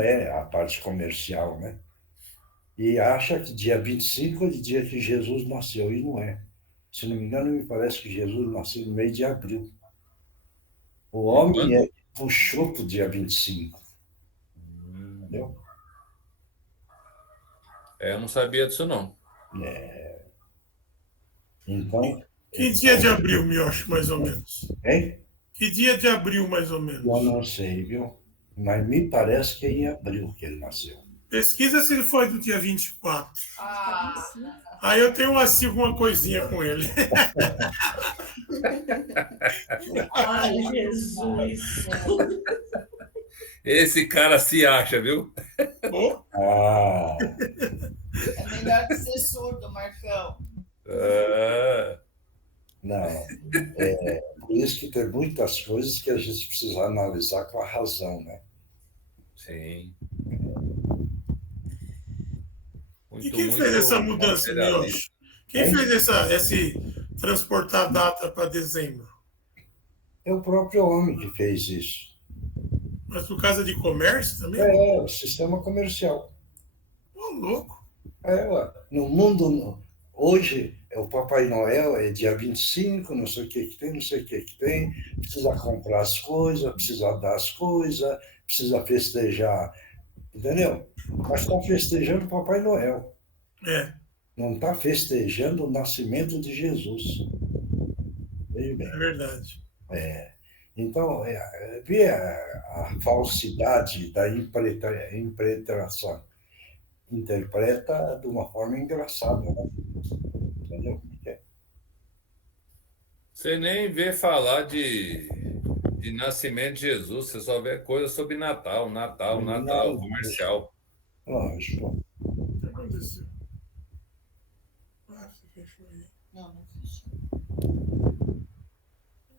é a parte comercial, né? E acha que dia 25 é o dia que Jesus nasceu, e não é. Se não me engano, me parece que Jesus nasceu no mês de abril. O E homem quando? puxou para o dia 25, Hum, entendeu? eu não sabia disso, não. Então, Que dia de abril, Miocho, mais ou menos? hein? Que dia de abril, mais ou Eu menos? não sei, viu? Mas me parece que é em abril que ele nasceu. Pesquisa se ele foi do dia 24. Aí eu tenho alguma coisinha com ele. Ai, Jesus. Esse cara se acha, viu? Oh, Ah, É melhor que ser surdo, Marcão. Ah, não. Por isso que tem muitas coisas que a gente precisa analisar com a razão, né? sim. e Muito, quem fez essa muito mudança, materialista. Miocho? Quem Hein? fez esse transportar a data para dezembro? É o próprio homem que fez isso. Mas por causa de comércio também? É o sistema comercial. Ô, louco. No mundo, hoje, o Papai Noel é dia 25, não sei o que tem, não sei o que tem, precisa comprar as coisas, precisa dar as coisas, precisa festejar, entendeu? Mas está festejando o Papai Noel, É, não está festejando o nascimento de Jesus. Veja é bem. verdade. Então, vê a falsidade da interpretação. Interpreta de uma forma engraçada, né? Entendeu? Você nem vê falar de nascimento de Jesus, você só vê coisa sobre Natal, Natal, Natal, Não, comercial. lógico. O que aconteceu? Ah, você fechou aí. Não, não fiz.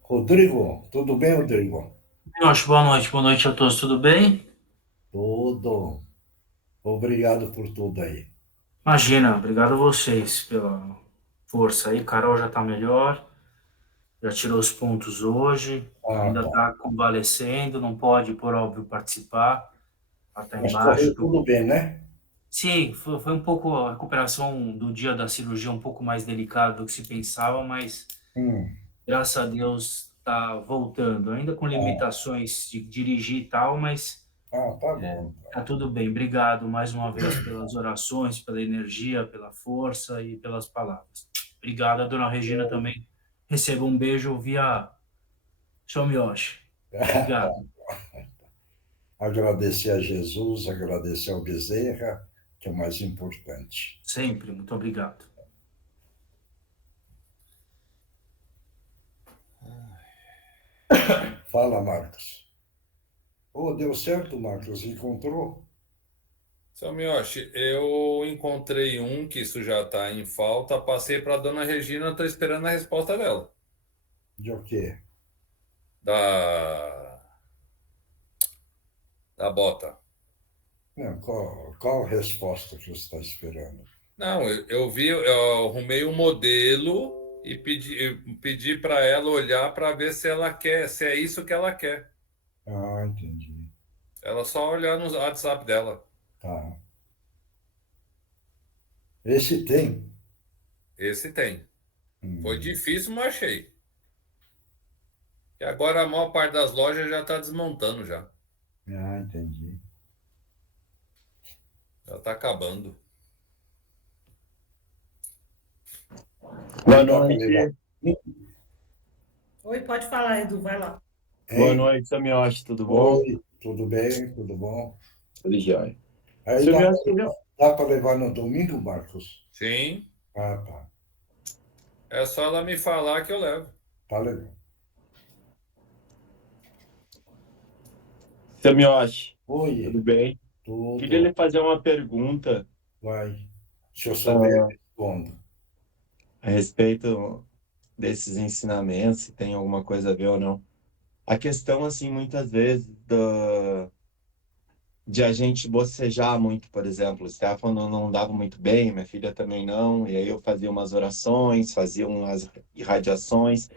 Rodrigo, tudo bem, Rodrigo? Josh, boa noite a todos, tudo bem? Tudo. Obrigado por tudo aí. Imagina, obrigado a vocês pela força aí. Carol já tá melhor, já tirou os pontos hoje, Ah, ainda tá. tá convalescendo, não pode, por óbvio, participar, ela tá Mas embaixo. correu tudo bem, né? Sim, foi um pouco a recuperação do dia da cirurgia, um pouco mais delicada do que se pensava, mas Hum. graças a Deus tá voltando, ainda com limitações de dirigir e tal, mas Tá bom. tá tudo bem. Obrigado mais uma vez pelas orações, pela energia, pela força e pelas palavras. Obrigado, a dona Regina também. Receba um beijo via Shomiyoshi. Obrigado. Agradecer a Jesus, agradecer ao Bezerra, que é o mais importante. Sempre, muito obrigado. Fala, Marcos. Deu certo, Marcos? Encontrou? Seu Miyoshi, eu encontrei um que isso já está em falta, passei para a dona Regina, estou esperando a resposta dela. De o quê? Da, da bota. Não, qual a resposta que você está esperando? Não, eu vi, eu arrumei um modelo e pedi para ela olhar para ver se ela quer, se é isso que ela quer. Ah, entendi. Ela só olhar no WhatsApp dela. Tá. Esse tem. Esse tem. Foi Hum. difícil, mas achei. E agora a maior parte das lojas já está desmontando já. Ah, entendi. Já está acabando. Boa Não dá para levar. noite. Oi, pode falar, Edu, vai lá. Boa Hein? noite, Samioshi, tudo bom? Oi, tudo bem? Tudo bom? Tudo jóia. Aí Samioshi, queria... dá para levar no domingo, Marcos? Sim, Ah, tá. é só ela me falar que eu levo. Tá legal. Samioshi, Oi, tudo bem? Queria tudo. lhe fazer uma pergunta Vai. Se eu souber, eu ah, respondo. a respeito desses ensinamentos, se tem alguma coisa a ver ou não. A questão, assim, muitas vezes, de a gente bocejar muito, por exemplo. O Stefano não dava muito bem, minha filha também não, e aí eu fazia umas orações, fazia umas irradiações,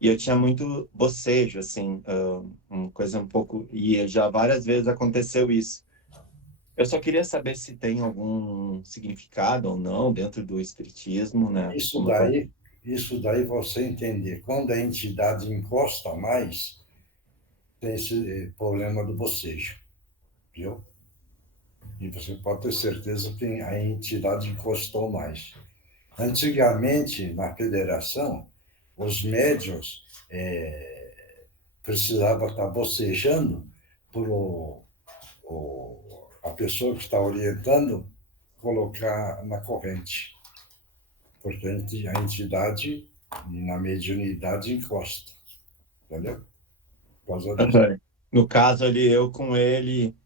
e eu tinha muito bocejo, assim, uma coisa um pouco... E já várias vezes aconteceu isso. Eu só queria saber se tem algum significado ou não dentro do espiritismo, né? Isso daí você entender. Quando a entidade encosta mais, tem esse problema do bocejo, viu? E você pode ter certeza que a entidade encostou mais. Antigamente, na federação, os médiuns precisavam estar bocejando por a pessoa que está orientando colocar na corrente. Porque a entidade, na mediunidade, encosta. Entendeu? Por causa disso. No caso ali, eu com ele,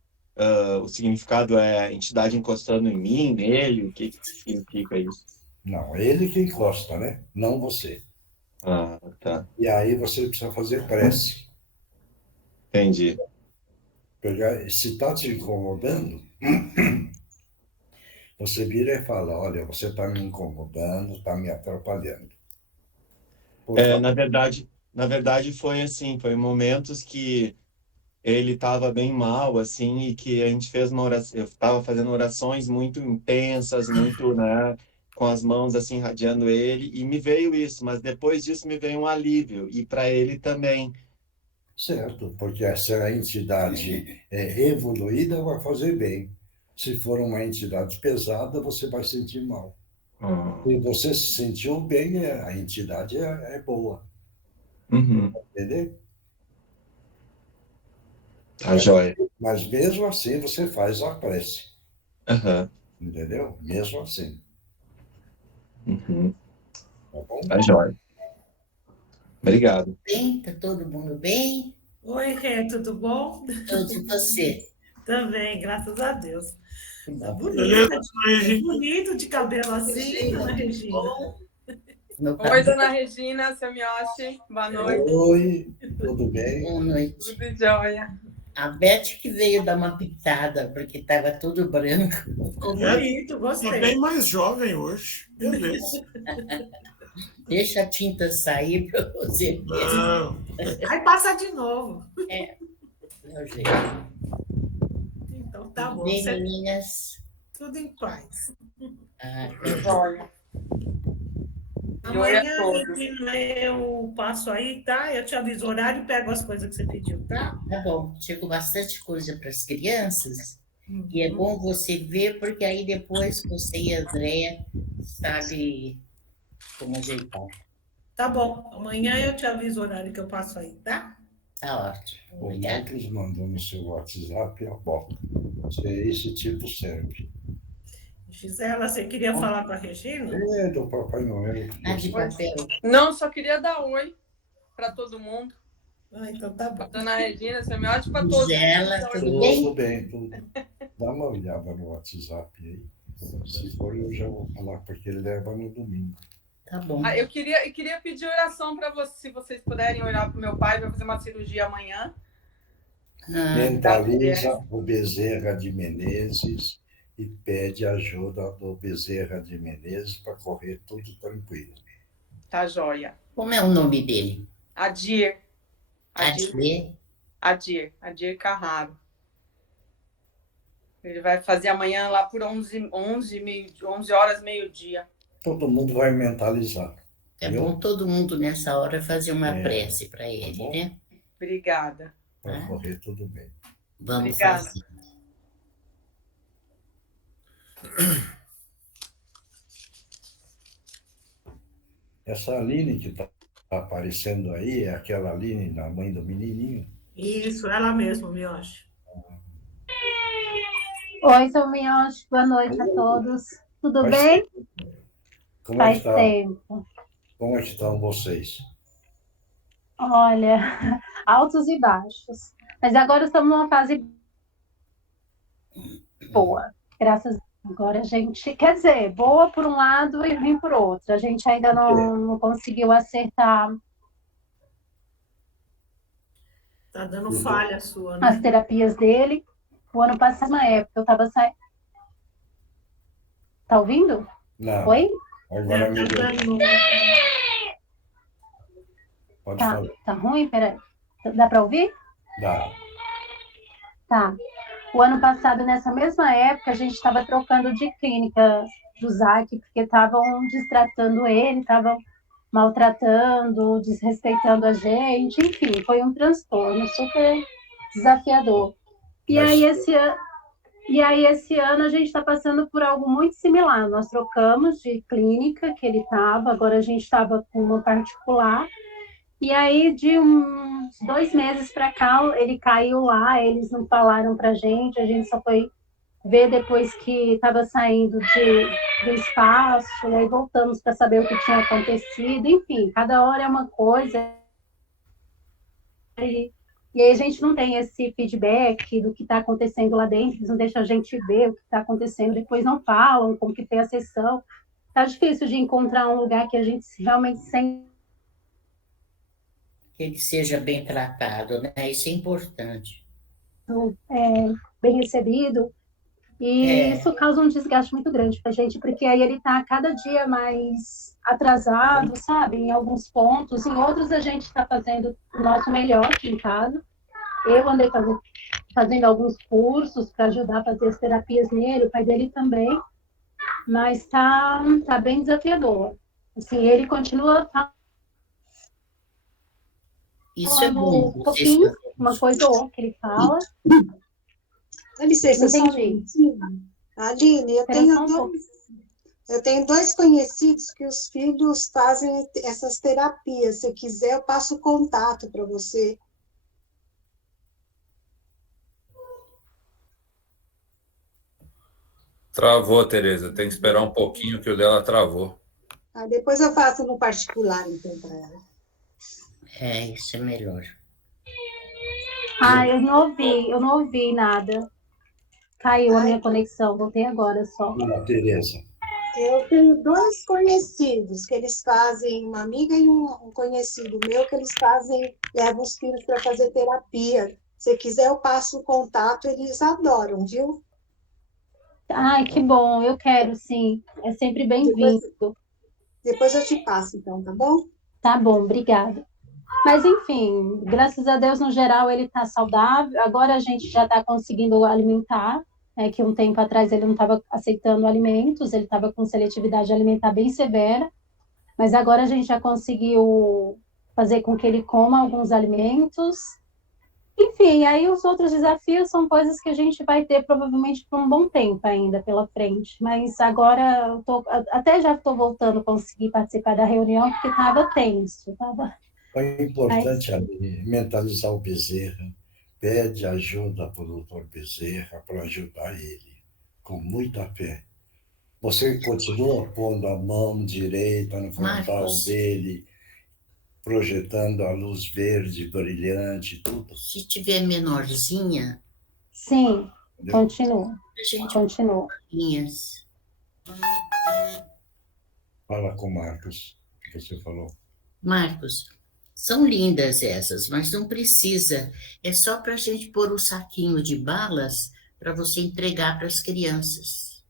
o significado é a entidade encostando em mim, nele, o que significa isso? Não, ele que encosta, né? Não você. Ah, tá. E aí você precisa fazer prece. Entendi. Se está te incomodando, você vira e fala, olha, você está me incomodando, está me atrapalhando. Na verdade foi assim, foi momentos que ele estava bem mal, assim, e que a gente fez uma oração, eu estava fazendo orações muito intensas, muito, né, com as mãos assim, irradiando ele, e me veio isso, mas depois disso me veio um alívio, e para ele também. Certo, porque se a entidade é evoluída, vai fazer bem. Se for uma entidade pesada, você vai sentir mal. Se você se sentiu bem, a entidade é boa. Uhum. Entendeu? Tá joia. Mas mesmo assim, você faz a prece. Uhum. Entendeu? Mesmo assim. Uhum. Tá bom? Tá joia. Obrigado. Bem, tá todo mundo bem? Oi, Rê, tudo bom? Tudo e você? Também, graças a Deus. Tá Beleza, bonito, bonito de cabelo assim, Dona Regina. Oi, Dona Regina, seu Mioshi. Boa noite. Oi, tudo bem? Boa noite. Tudo jóia. A Beth que veio dar uma pitada, porque estava tudo branco. Ficou bonito, Tá gostei. bem mais jovem hoje. Beleza. Deixa a tinta sair para você ver. Não. Aí passa de novo. Meu jeito. Então tá bom. Bem, Você- meninas. Tudo em paz. Ah, Jóia. E oi Amanhã, a todos. Regina, eu passo aí, tá? Eu te aviso o horário e pego as coisas que você pediu, tá? tá bom, chegou bastante coisa para as crianças. E é bom você ver, porque aí depois você e a Andréia sabe como ajeitar. Tá bom. Amanhã eu te aviso o horário que eu passo aí, tá? Tá ótimo. O Obrigada. Marcos mandou no seu WhatsApp a bota. Esse tipo serve. Gisela, você queria falar com a Regina? É do Papai Noel. Ah, de papel. Não, só queria dar oi para todo mundo. Ah, então tá bom. Dona Regina, seu Mioshi, para todos. Gisela, tudo bem? Tudo bem, tudo. Dá uma olhada no WhatsApp aí. Se for, eu já vou falar, porque ele leva no domingo. Tá bom. Eu queria pedir oração para vocês, se vocês puderem orar para o meu pai, vai fazer uma cirurgia amanhã. Ah, Mentaliza o Bezerra de Menezes e pede ajuda do Bezerra de Menezes para correr tudo tranquilo. Tá joia. como é o nome dele? Adir Adir? Adir Carraro. Ele vai fazer amanhã lá por 11 horas, meio-dia. Todo mundo vai mentalizar. É Viu? bom todo mundo nessa hora fazer uma É. prece para ele, bom. né? Obrigada. Para Ah. correr tudo bem. Vamos Obrigada. fazer. Essa Aline que está aparecendo aí é aquela Aline, a mãe do menininho. Isso, ela mesma, Mioshi. Oi, sou Mioshi. Boa noite a todos. Tudo Faz bem? Como é que Faz tá? tempo. Como é que estão vocês? Olha, altos e baixos. Mas agora estamos numa fase boa. Graças a Deus. Agora a gente, quer dizer, boa por um lado e ruim por outro. A gente ainda não conseguiu acertar Tá dando falha sua, as né? terapias dele. O ano passado, na época, eu estava saindo. Tá ouvindo? Não. Oi? Agora Tá melhorou. dando- Pode Tá, falar. tá ruim? Peraí. Dá para ouvir? Dá. Tá. o ano passado, nessa mesma época, a gente estava trocando de clínica do Zac, porque estavam destratando ele, estavam maltratando, desrespeitando a gente, enfim, foi um transtorno super desafiador. E aí, esse ano a gente está passando por algo muito similar. Nós trocamos de clínica que ele estava, agora a gente estava com uma particular. E aí, de uns 2 meses para cá, ele caiu lá, eles não falaram para a gente só foi ver depois que estava saindo do espaço, e aí voltamos para saber o que tinha acontecido. Enfim, cada hora é uma coisa. E aí a gente não tem esse feedback do que está acontecendo lá dentro, eles não deixam a gente ver o que está acontecendo, depois não falam como que foi a sessão. Tá difícil de encontrar um lugar que a gente realmente sente Que ele seja bem tratado, né? Isso é importante. bem recebido. E isso causa um desgaste muito grande para a gente, porque aí ele está cada dia mais atrasado, sabe? Em alguns pontos, em outros a gente está fazendo o nosso melhor aqui em casa. Eu andei fazendo alguns cursos para ajudar a fazer as terapias nele, o pai dele também, mas está bem desafiador. Assim, ele continua Isso é falando bom. um pouquinho, uma coisa ou outra que ele fala. Dá licença, só um Entendi. minutinho. Aline, eu tenho 2 conhecidos que os filhos fazem essas terapias. Se quiser, eu passo o contato para você. Travou, Tereza. Tem que esperar um pouquinho que o dela travou. Depois eu faço no particular, então, para ela. Isso é melhor. Eu não ouvi nada. Caiu a minha conexão, voltei agora só. Tereza. Eu tenho 2 conhecidos que eles fazem, uma amiga e um conhecido meu, que eles levam os filhos para fazer terapia. Se quiser, eu passo o contato, eles adoram, viu? Ai, que bom, eu quero, sim. É sempre bem-vindo. Depois eu te passo, então, tá bom? Tá bom, obrigada. Mas, enfim, graças a Deus, no geral, ele está saudável. Agora a gente já está conseguindo alimentar, que um tempo atrás ele não estava aceitando alimentos, ele estava com seletividade alimentar bem severa, mas agora a gente já conseguiu fazer com que ele coma alguns alimentos. Enfim, aí os outros desafios são coisas que a gente vai ter provavelmente por um bom tempo ainda pela frente, mas agora até já estou voltando a conseguir participar da reunião, porque estava tenso, estava... É importante mentalizar o Bezerra, pede ajuda para o doutor Bezerra para ajudar ele, com muita fé. Você continua pondo a mão direita no frontal dele, projetando a luz verde, brilhante, tudo. Se tiver menorzinha... Sim, continua. Continua. Fala com o Marcos, que você falou. Marcos, são lindas essas, mas não precisa. É só para a gente pôr um saquinho de balas para você entregar para as crianças.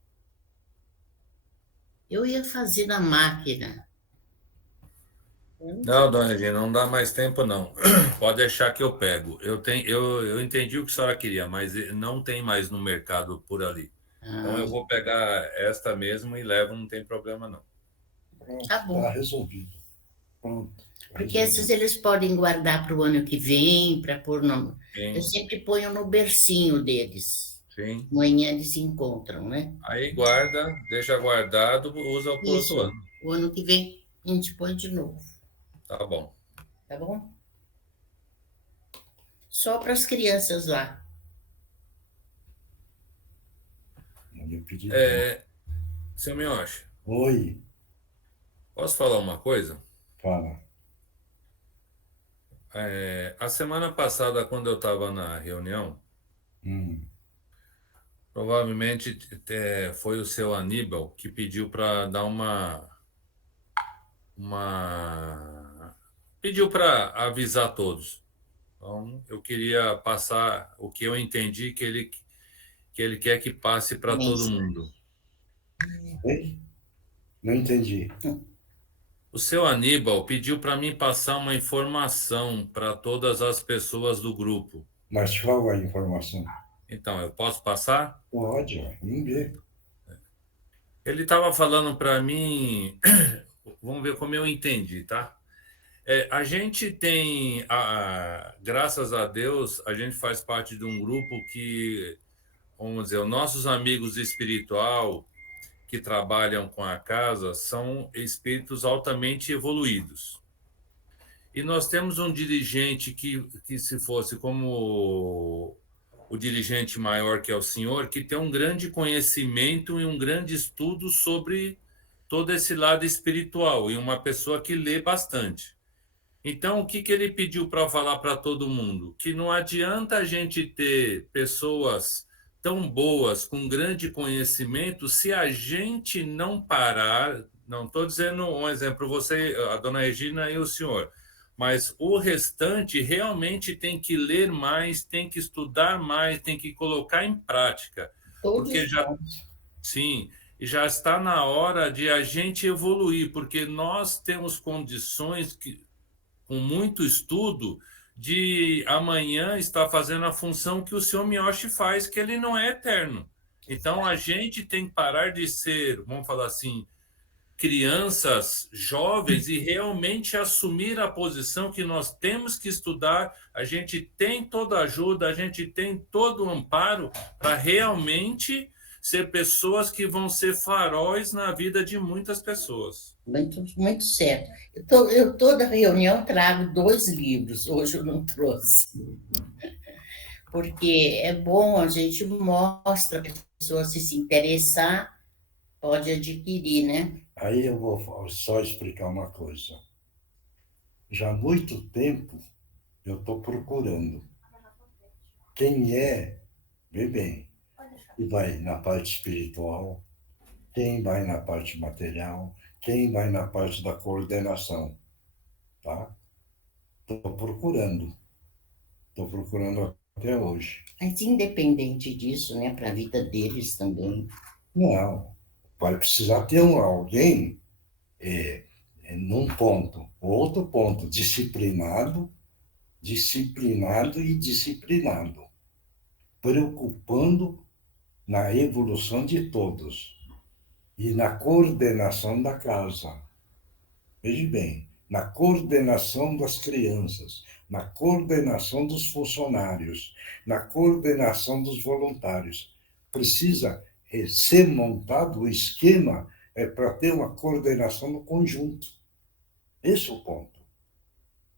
Eu ia fazer na máquina. Não, dona Regina, não dá mais tempo, não. Pode deixar que eu pego. Eu entendi o que a senhora queria, mas não tem mais no mercado por ali. Então eu vou pegar esta mesmo e levo, não tem problema, não. Tá bom. Está resolvido. Pronto. Porque essas eles podem guardar para o ano que vem, para pôr no... Eu sempre ponho no bercinho deles. Sim. Amanhã eles encontram, né? Aí guarda, deixa guardado, usa o outro ano. O ano que vem a gente põe de novo. Tá bom. Tá bom? Só para as crianças lá. Seu Mioche. Oi. Posso falar uma coisa? Fala. A semana passada, quando eu estava na reunião, provavelmente foi o seu Aníbal que pediu para dar pediu para avisar todos. Então, eu queria passar o que eu entendi que ele quer que passe para todo mundo. Não entendi. O seu Aníbal pediu para mim passar uma informação para todas as pessoas do grupo. Mas qual a informação? Então, eu posso passar? Pode, ninguém. Ele estava falando para mim, vamos ver como eu entendi, tá? A gente tem, graças a Deus, a gente faz parte de um grupo que, vamos dizer, os nossos amigos espiritual que trabalham com a casa são espíritos altamente evoluídos. E nós temos um dirigente que se fosse como o dirigente maior, que é o senhor, que tem um grande conhecimento e um grande estudo sobre todo esse lado espiritual, e uma pessoa que lê bastante. Então, o que ele pediu para falar para todo mundo? Que não adianta a gente ter pessoas tão boas, com grande conhecimento, se a gente não parar. Não estou dizendo um exemplo, você, a dona Regina e o senhor, mas o restante realmente tem que ler mais, tem que estudar mais, tem que colocar em prática. Todos Porque nós. sim, e já está na hora de a gente evoluir, porque nós temos condições com muito estudo, de amanhã estar fazendo a função que o senhor Miyoshi faz, que ele não é eterno. Então, a gente tem que parar de ser, vamos falar assim, crianças jovens e realmente assumir a posição que nós temos que estudar, a gente tem toda a ajuda, a gente tem todo o amparo para realmente ser pessoas que vão ser faróis na vida de muitas pessoas. Muito certo. Eu toda reunião trago 2 livros, hoje eu não trouxe. Porque é bom, a gente mostra, a pessoa se interessar, pode adquirir, né? Aí eu vou só explicar uma coisa. Já há muito tempo eu estou procurando quem vê bem, e vai na parte espiritual, quem vai na parte material, quem vai na parte da coordenação, tá? Estou procurando até hoje. Mas independente disso, né, para a vida deles também. Não, vai precisar ter alguém num ponto. Outro ponto, disciplinado e disciplinado, preocupando na evolução de todos e na coordenação da casa. Veja bem, na coordenação das crianças, na coordenação dos funcionários, na coordenação dos voluntários. Precisa ser montado o esquema para ter uma coordenação no conjunto. Esse é o ponto.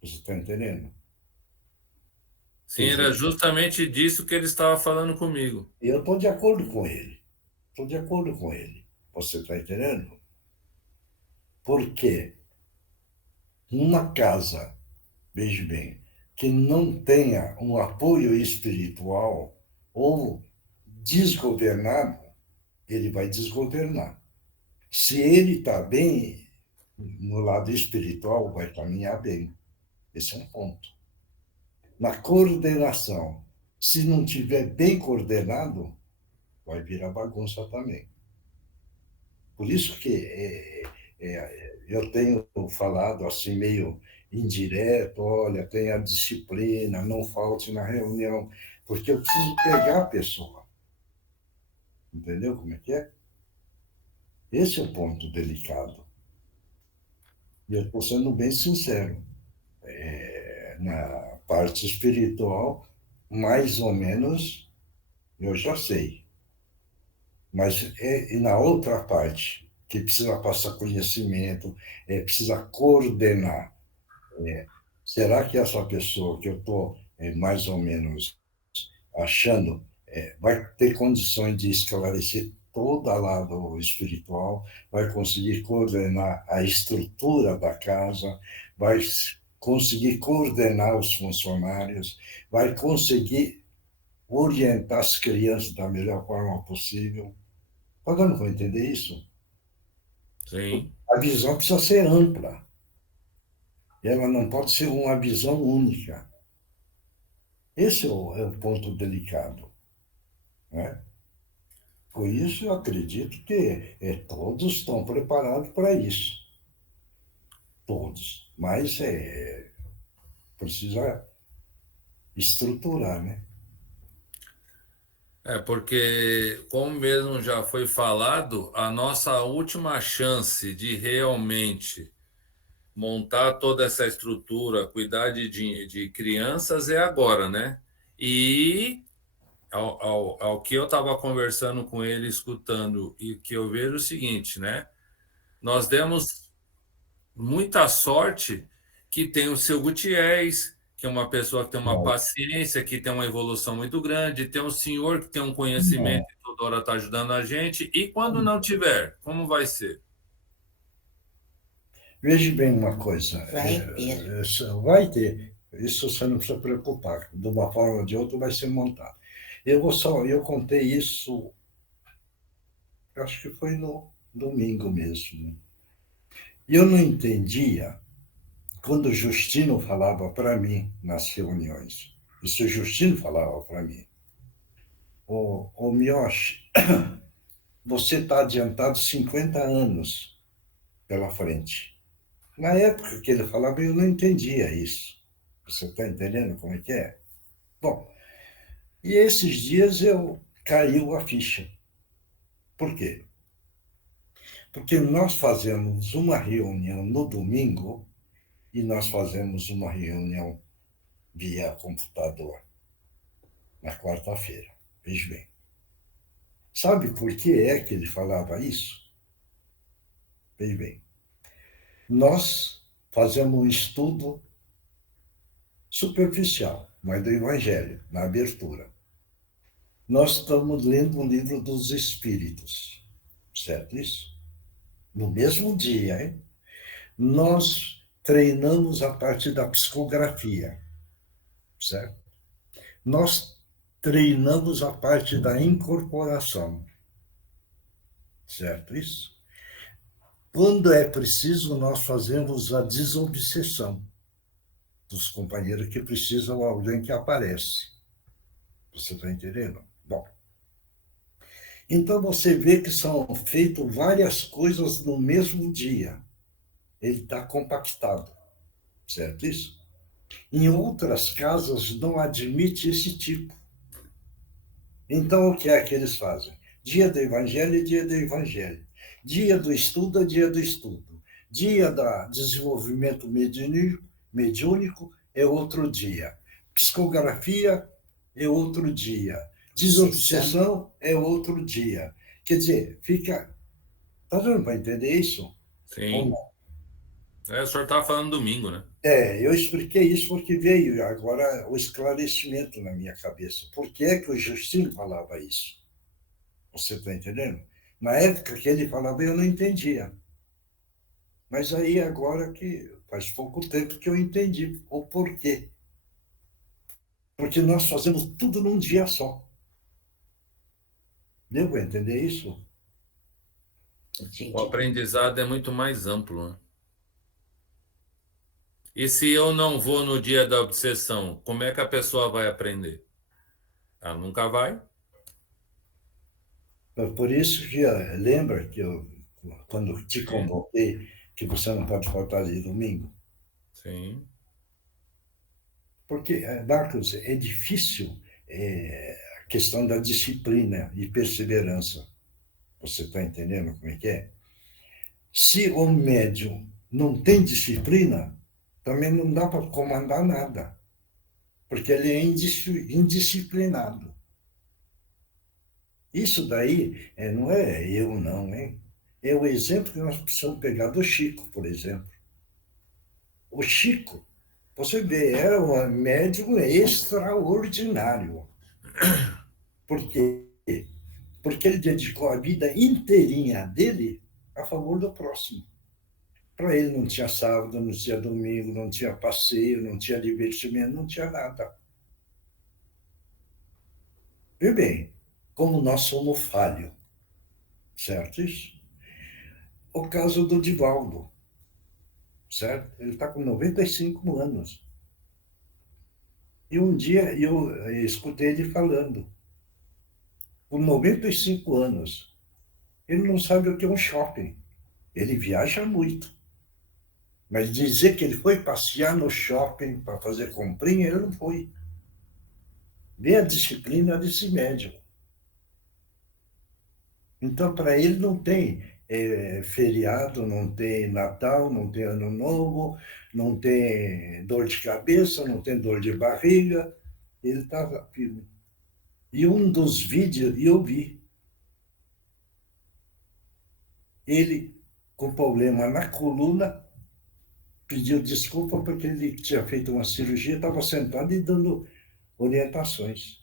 Você está entendendo? Sim, era justamente disso que ele estava falando comigo. Eu estou de acordo com ele. Estou de acordo com ele. Você está entendendo? Porque uma casa, veja bem, que não tenha um apoio espiritual ou desgovernado, ele vai desgovernar. Se ele está bem no lado espiritual, vai caminhar bem. Esse é um ponto. Na coordenação, se não tiver bem coordenado, vai virar bagunça também. Por isso que eu tenho falado assim meio indireto, olha, tenha disciplina, não falte na reunião, porque eu preciso pegar a pessoa. Entendeu como é que é? Esse é o ponto delicado. E eu estou sendo bem sincero. Na parte espiritual, mais ou menos, eu já sei. Mas e na outra parte, que precisa passar conhecimento, precisa coordenar. Será que essa pessoa que eu estou mais ou menos achando vai ter condições de esclarecer todo o lado espiritual, vai conseguir coordenar a estrutura da casa, vai conseguir coordenar os funcionários, vai conseguir orientar as crianças da melhor forma possível. Está dando para entender isso? Sim. A visão precisa ser ampla. Ela não pode ser uma visão única. Esse é o ponto delicado. Né? Por isso, eu acredito que todos estão preparados para isso. Todos. Mas precisa estruturar, né? Porque, como mesmo já foi falado, a nossa última chance de realmente montar toda essa estrutura, cuidar de crianças é agora, né? E ao que eu estava conversando com ele, escutando, e que eu vejo o seguinte, né? Nós demos muita sorte que tem o seu Gutiérrez, que é uma pessoa que tem uma paciência, que tem uma evolução muito grande, tem um senhor que tem um conhecimento e toda hora está ajudando a gente, e quando não tiver, como vai ser? Veja bem uma coisa. Vai ter. Vai ter. Isso você não precisa preocupar. De uma forma ou de outra vai ser montado. Eu contei isso, acho que foi no domingo mesmo. E eu não entendia quando o Justino falava para mim nas reuniões. Isso o Justino falava para mim. Ô Miyoshi, você está adiantado 50 anos pela frente. Na época que ele falava, eu não entendia isso. Você está entendendo como é que é? Bom, e esses dias caiu a ficha. Por quê? Porque nós fazemos uma reunião no domingo e nós fazemos uma reunião via computador na quarta-feira. Veja bem. Sabe por que é que ele falava isso? Veja bem. Nós fazemos um estudo superficial, mas do Evangelho, na abertura. Nós estamos lendo um livro dos Espíritos, certo isso? No mesmo dia, hein? Nós treinamos a parte da psicografia, certo? Nós treinamos a parte da incorporação, certo isso? Quando é preciso, nós fazemos a desobsessão dos companheiros que precisam de alguém que aparece. Você está entendendo? Bom. Então, você vê que são feitas várias coisas no mesmo dia. Ele está compactado. Certo isso? Em outras casas, não admite esse tipo. Então, o que é que eles fazem? Dia do Evangelho é dia do Evangelho. Dia do estudo é dia do estudo. Dia do desenvolvimento mediúnico é outro dia. Psicografia é outro dia. Desobsessão é outro dia. Quer dizer, fica... Está dando para entender isso? Sim. O senhor estava falando domingo, né? Eu expliquei isso porque veio agora o esclarecimento na minha cabeça. Por que é que o Justino falava isso? Você está entendendo? Na época que ele falava, eu não entendia. Mas aí agora que faz pouco tempo que eu entendi o porquê. Porque nós fazemos tudo num dia só. Deu para entender isso? O aprendizado é muito mais amplo, né? E se eu não vou no dia da obsessão, como é que a pessoa vai aprender? Ela nunca vai. Por isso que lembra que quando te convoquei, que você não pode faltar de domingo? Sim. Porque, Marcos, é difícil a questão da disciplina e perseverança. Você está entendendo como é que é? Se o médium não tem disciplina, também não dá para comandar nada, porque ele é indisciplinado. Isso daí não é eu, não, hein? É o exemplo que nós precisamos pegar do Chico, por exemplo. O Chico, você vê, era um médium extraordinário. Por quê? Porque ele dedicou a vida inteirinha dele a favor do próximo. Para ele não tinha sábado, não tinha domingo, não tinha passeio, não tinha divertimento, não tinha nada. E bem, como nós somos falhos, certo isso? O caso do Divaldo, certo? Ele está com 95 anos. E um dia eu escutei ele falando, com 95 anos, ele não sabe o que é um shopping. Ele viaja muito. Mas dizer que ele foi passear no shopping para fazer comprinha, ele não foi. Vê a disciplina desse médium. Então, para ele não tem feriado, não tem Natal, não tem Ano Novo, não tem dor de cabeça, não tem dor de barriga. Ele estava firme. E um dos vídeos eu vi ele com problema na coluna, pediu desculpa porque ele tinha feito uma cirurgia, estava sentado e dando orientações.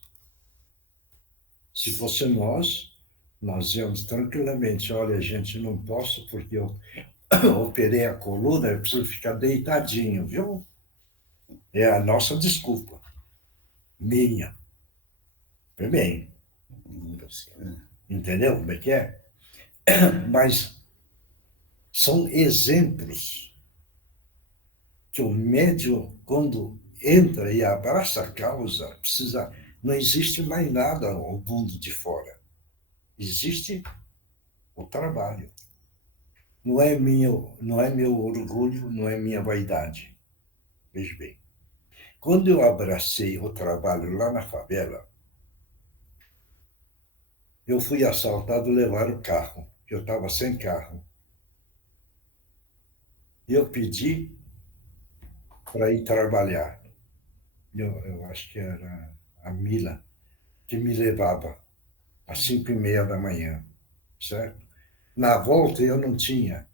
Se fosse nós íamos tranquilamente, olha, gente, não posso porque eu operei a coluna, eu preciso ficar deitadinho, viu? É a nossa desculpa. Minha. Foi bem. Entendeu como é que é? Mas são exemplos que o médium, quando entra e abraça a causa, não existe mais nada ao mundo de fora. Existe o não é meu orgulho, não é minha vaidade. Veja bem. Quando eu abracei o trabalho lá na favela, eu fui assaltado, levaram o carro. Eu estava sem carro. Eu pedi para ir trabalhar. Eu acho que era a Mila que me levava às 5:30 da manhã, certo? Na volta eu não tinha.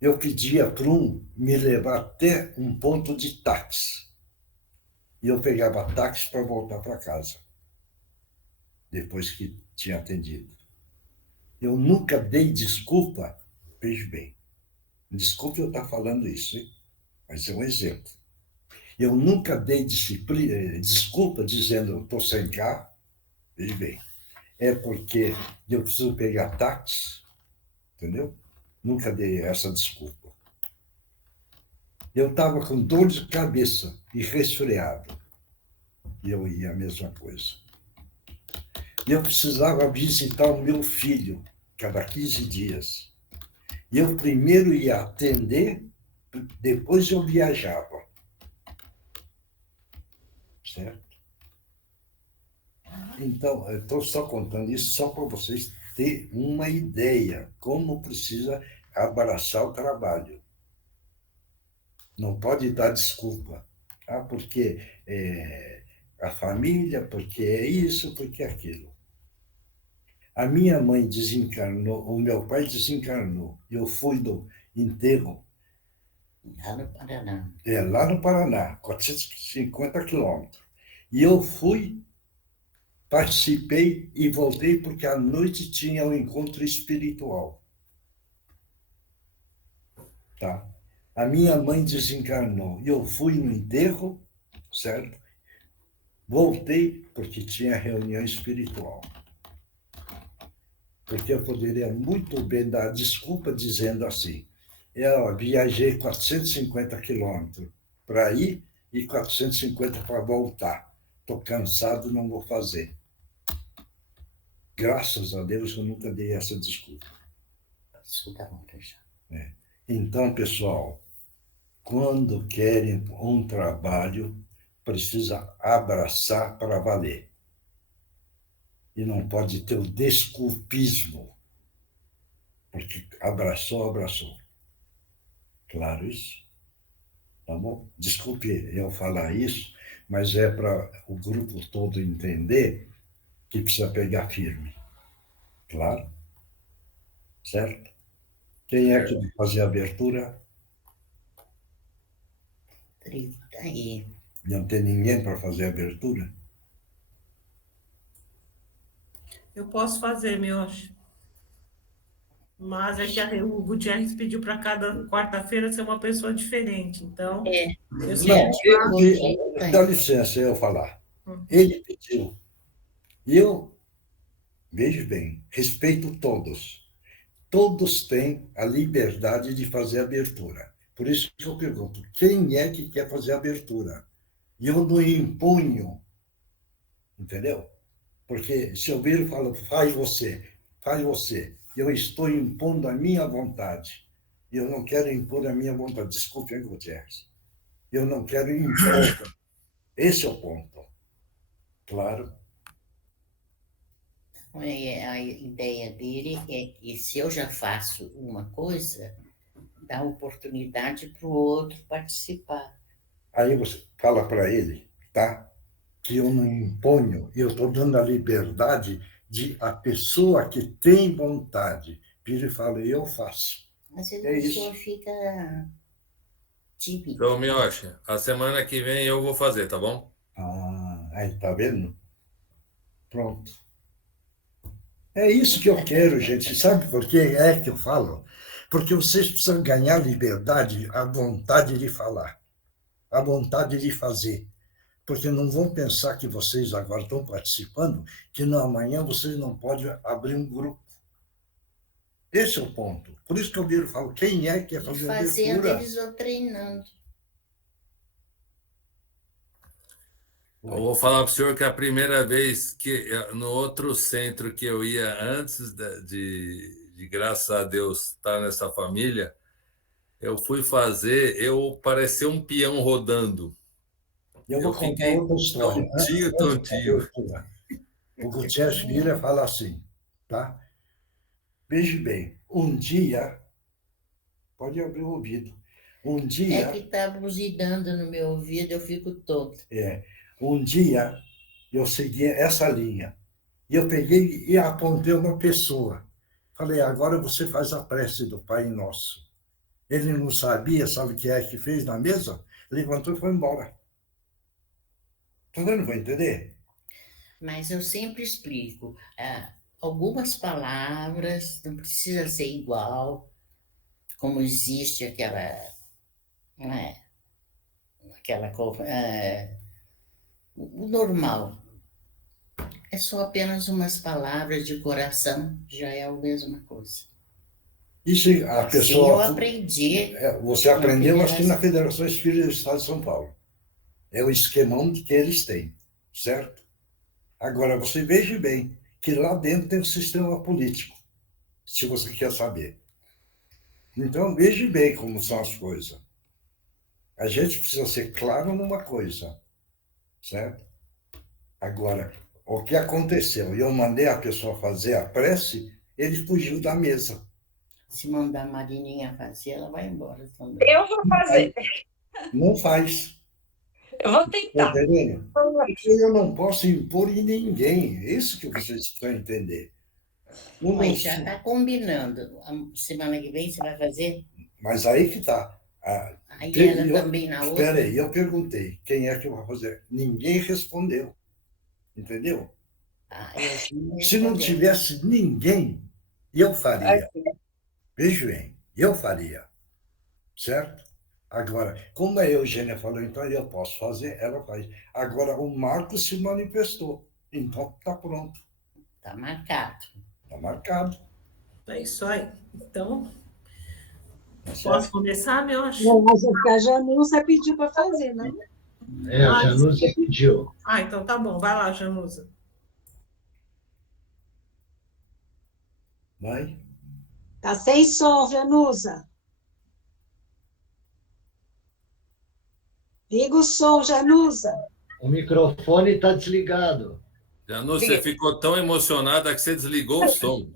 Eu pedia para me levar até um ponto de táxi. E eu pegava táxi para voltar para casa, depois que tinha atendido. Eu nunca dei desculpa, veja bem, desculpe eu estar falando isso, hein? Mas é um exemplo. Eu nunca dei desculpa dizendo eu estou sem carro, veja bem, é porque eu preciso pegar táxi, entendeu? Nunca dei essa desculpa. Eu estava com dor de cabeça e resfriado. E eu ia a mesma coisa. E eu precisava visitar o meu filho cada 15 dias. E eu primeiro ia atender, depois eu viajava. Certo? Então, eu estou só contando isso só para vocês terem uma ideia como precisa abraçar o trabalho. Não pode dar desculpa. Porque a família, porque é isso, porque é aquilo. A minha mãe desencarnou, o meu pai desencarnou. Eu fui do enterro. Lá no Paraná. Lá no Paraná, 450 quilômetros. E eu fui, participei e voltei porque à noite tinha um encontro espiritual. Tá? A minha mãe desencarnou. E eu fui no enterro, certo? Voltei porque tinha reunião espiritual. Porque eu poderia muito bem dar desculpa dizendo assim, eu viajei 450 quilômetros para ir e 450 para voltar. Estou cansado, não vou fazer. Graças a Deus eu nunca dei essa desculpa. Então, pessoal, quando querem um trabalho, precisa abraçar para valer. E não pode ter o desculpismo, porque abraçou. Claro isso? Tá bom? Desculpe eu falar isso, mas é para o grupo todo entender que precisa pegar firme. Claro? Certo? Quem é que vai fazer a abertura? Aí. Não tem ninguém para fazer a abertura? Eu posso fazer, Mioche. Mas é que o Gutierrez pediu para cada quarta-feira ser uma pessoa diferente. Então, eu só dá licença eu falar. Ele pediu. Eu, veja bem, respeito todos. Todos têm a liberdade de fazer abertura. Por isso que eu pergunto, quem é que quer fazer abertura? E eu não imponho, entendeu? Porque se eu vir e falo, faz você. Eu estou impondo a minha vontade. Eu não quero impor a minha vontade. Desculpe, hein, Gutierrez. Eu não quero impor. Esse é o ponto. Claro. A ideia dele é que se eu já faço uma coisa, dá oportunidade para o outro participar. Aí você fala para ele, tá? Que eu não imponho, eu estou dando a liberdade de a pessoa que tem vontade vir e fala, eu faço. Às vezes a É pessoa isso. fica tímida. Então, Miyoshi, a semana que vem eu vou fazer, tá bom? Aí tá vendo? Pronto. É isso que eu quero, gente. Sabe por que é que eu falo? Porque vocês precisam ganhar liberdade, a vontade de falar, a vontade de fazer. Porque não vão pensar que vocês agora estão participando, que no amanhã vocês não podem abrir um grupo. Esse é o ponto. Por isso que eu viro e falo, quem é que é fazer Fazendo, abertura? eles vão treinando. Eu vou falar para o senhor que a primeira vez que no outro centro que eu ia antes de graças a Deus estar nessa família, eu fui fazer, eu parecia um peão rodando. Eu vou contar outra história. Tontinho. O Gutierrez vira e fala assim, tá? Veja bem, um dia, pode abrir o ouvido, um dia... É que está buzinando no meu ouvido, eu fico tonto. Um dia eu segui essa linha. E eu peguei e apontei uma pessoa. Falei, agora você faz a prece do Pai Nosso. Ele não sabia, sabe o que é que fez na mesa? Levantou e foi embora. Tá vendo? Vai entender? Mas eu sempre explico. Algumas palavras não precisa ser igual, como existe o normal. É só apenas umas palavras de coração, já é a mesma coisa. Isso a pessoa... Sim, eu aprendi. Você aprendeu aqui na Federação Espírita do Estado de São Paulo. É o esquemão que eles têm, certo? Agora, você veja bem que lá dentro tem um sistema político, se você quer saber. Então, veja bem como são as coisas. A gente precisa ser claro numa coisa, certo? Agora, o que aconteceu? Eu mandei a pessoa fazer a prece, ele fugiu da mesa. Se mandar a Marininha fazer, ela vai embora também. Eu vou fazer. Não faz. Eu vou tentar. Eu não posso impor em ninguém. É isso que vocês precisam entender. Mas já está combinando. A semana que vem você vai fazer? Mas aí que está. Aí ela também na outra. Espera aí, eu perguntei, quem é que vai fazer? Ninguém respondeu. Entendeu? Se não tivesse ninguém, eu faria. Veja bem, eu faria. Certo? Agora, como a Eugênia falou, então eu posso fazer, ela faz. Agora, o Marcos se manifestou. Então, está pronto. Está marcado. Está marcado. É isso aí. Então, posso começar, meu acho? Não, mas a Janusa pediu para fazer, não? A Janusa pediu. Então tá bom. Vai lá, Janusa. Vai. Tá sem som, Janusa. Liga o som, Janusa. O microfone está desligado. Janusa, você ficou tão emocionada que você desligou o som.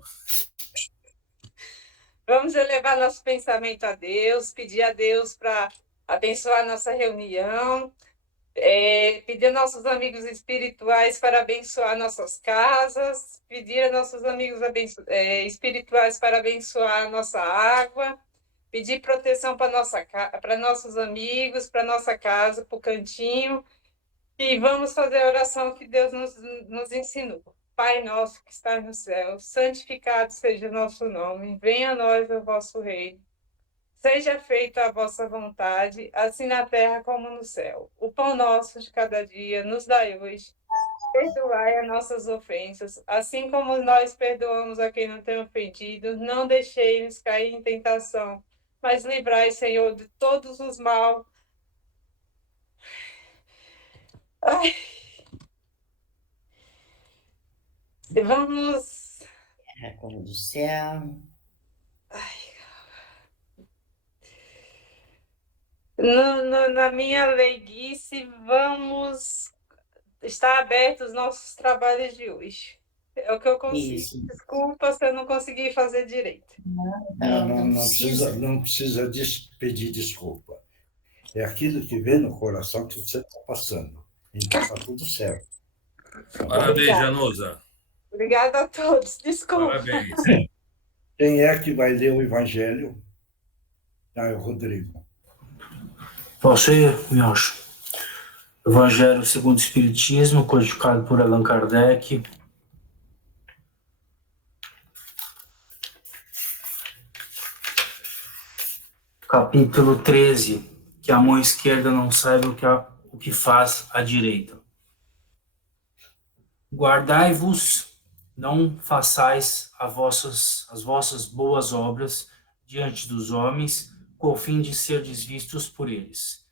Vamos elevar nosso pensamento a Deus, pedir a Deus para abençoar nossa reunião, pedir a nossos amigos espirituais para abençoar nossas casas, pedir a nossos amigos espirituais para abençoar nossa água, pedir proteção para nossos amigos, para nossa casa, para o cantinho, e vamos fazer a oração que Deus nos ensinou. Pai nosso que está no céu, santificado seja o nosso nome, venha a nós o vosso reino. Seja feita a vossa vontade, assim na terra como no céu. O pão nosso de cada dia nos dai hoje. Perdoai as nossas ofensas, assim como nós perdoamos a quem não tem ofendido. Não deixei-nos cair em tentação, mas livrai, Senhor, de todos os mal. Ai. Vamos... Como do céu. Na minha leiguice, vamos estar abertos os nossos trabalhos de hoje. É o que eu consigo. Isso. Desculpa se eu não consegui fazer direito. Não precisa pedir desculpa. É aquilo que vem no coração que você está passando. Então está tudo certo. Parabéns, Janusa. Obrigada a todos. Desculpa. Parabéns. Quem é que vai ler o Evangelho? É o Rodrigo. Posso ir, Miocho? Evangelho segundo o Espiritismo, codificado por Allan Kardec. Capítulo 13. Que a mão esquerda não saiba o que faz a direita. Guardai-vos, não façais as vossas boas obras diante dos homens, com o fim de serdes vistos por eles.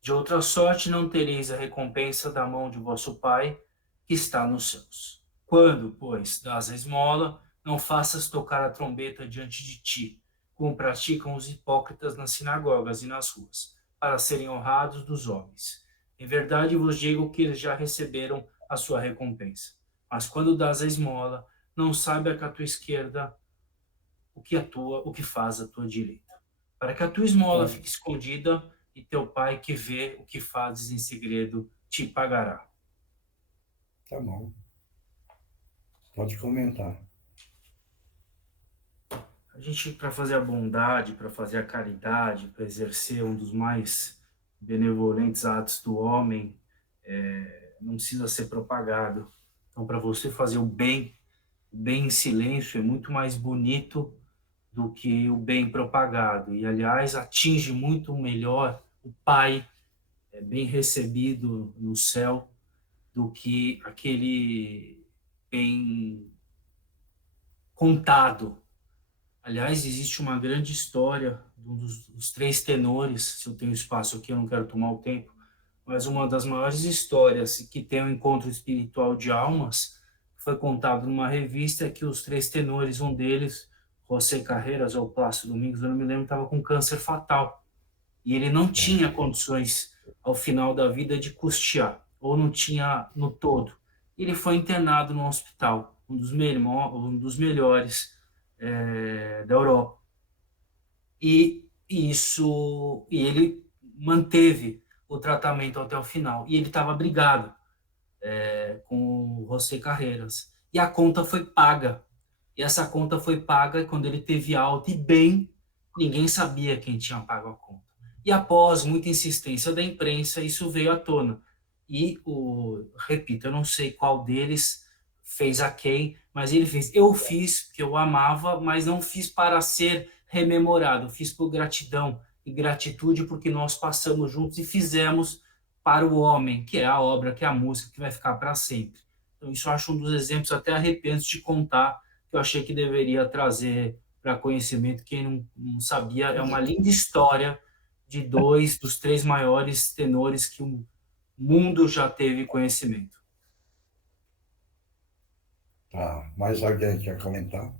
De outra sorte não tereis a recompensa da mão de vosso Pai, que está nos céus. Quando, pois, dás a esmola, não faças tocar a trombeta diante de ti, como praticam os hipócritas nas sinagogas e nas ruas, para serem honrados dos homens. Em verdade vos digo que eles já receberam a sua recompensa. Mas quando dás a esmola, não saiba que a tua esquerda o que faz a tua direita. Para que a tua esmola fique escondida, e teu Pai que vê o que fazes em segredo te pagará. Tá bom. Pode comentar. A gente, para fazer a bondade, para fazer a caridade, para exercer um dos mais benevolentes atos do homem, não precisa ser propagado. Então, para você fazer o bem em silêncio é muito mais bonito do que o bem propagado. E, aliás, atinge muito melhor o Pai, bem recebido no céu, do que aquele bem contado. Aliás, existe uma grande história dos três tenores. Se eu tenho espaço aqui, eu não quero tomar o tempo, mas uma das maiores histórias que tem um encontro espiritual de almas foi contado numa revista que os três tenores, um deles, José Carreras ou Plácido Domingos, eu não me lembro, estava com câncer fatal. E ele não tinha condições, ao final da vida, de custear, ou não tinha no todo. Ele foi internado no hospital, um dos melhores da Europa. E ele manteve o tratamento até o final. E ele estava brigado com o José Carreras. E a conta foi paga. E essa conta foi paga quando ele teve alta e bem, ninguém sabia quem tinha pago a conta. E após muita insistência da imprensa, isso veio à tona. E, repito, eu não sei qual deles fez a quem, mas ele fez. Eu fiz, porque eu amava, mas não fiz para ser rememorado. Eu fiz por gratidão e gratitude, porque nós passamos juntos e fizemos para o homem, que é a obra, que é a música, que vai ficar para sempre. Então, isso eu acho um dos exemplos, até arrependo de contar, que eu achei que deveria trazer para conhecimento. Quem não sabia, é uma linda história de dois dos três maiores tenores que o mundo já teve conhecimento. Tá. Mais alguém quer comentar?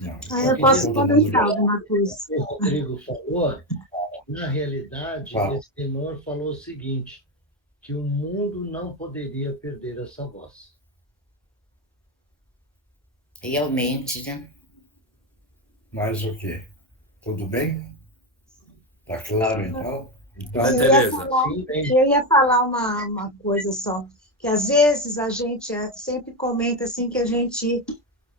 Não. Eu posso comentar alguma coisa. O Rodrigo falou, na realidade, esse tenor falou o seguinte, que o mundo não poderia perder essa voz. Realmente, né? Mais o quê? Tudo bem? Tá claro, então? Eu ia falar uma coisa só, que às vezes a gente sempre comenta assim que a gente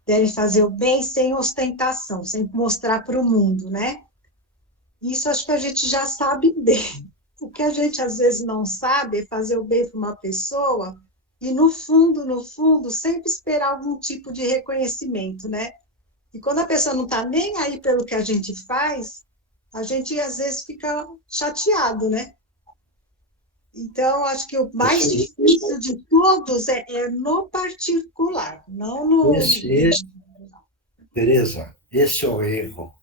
deve fazer o bem sem ostentação, sem mostrar para o mundo, né? Isso acho que a gente já sabe bem. O que a gente às vezes não sabe é fazer o bem para uma pessoa e no fundo, sempre esperar algum tipo de reconhecimento, né? E quando a pessoa não está nem aí pelo que a gente faz, a gente às vezes fica chateado, né? Então, acho que o mais difícil de todos é no particular, não no... Tereza, esse é o erro.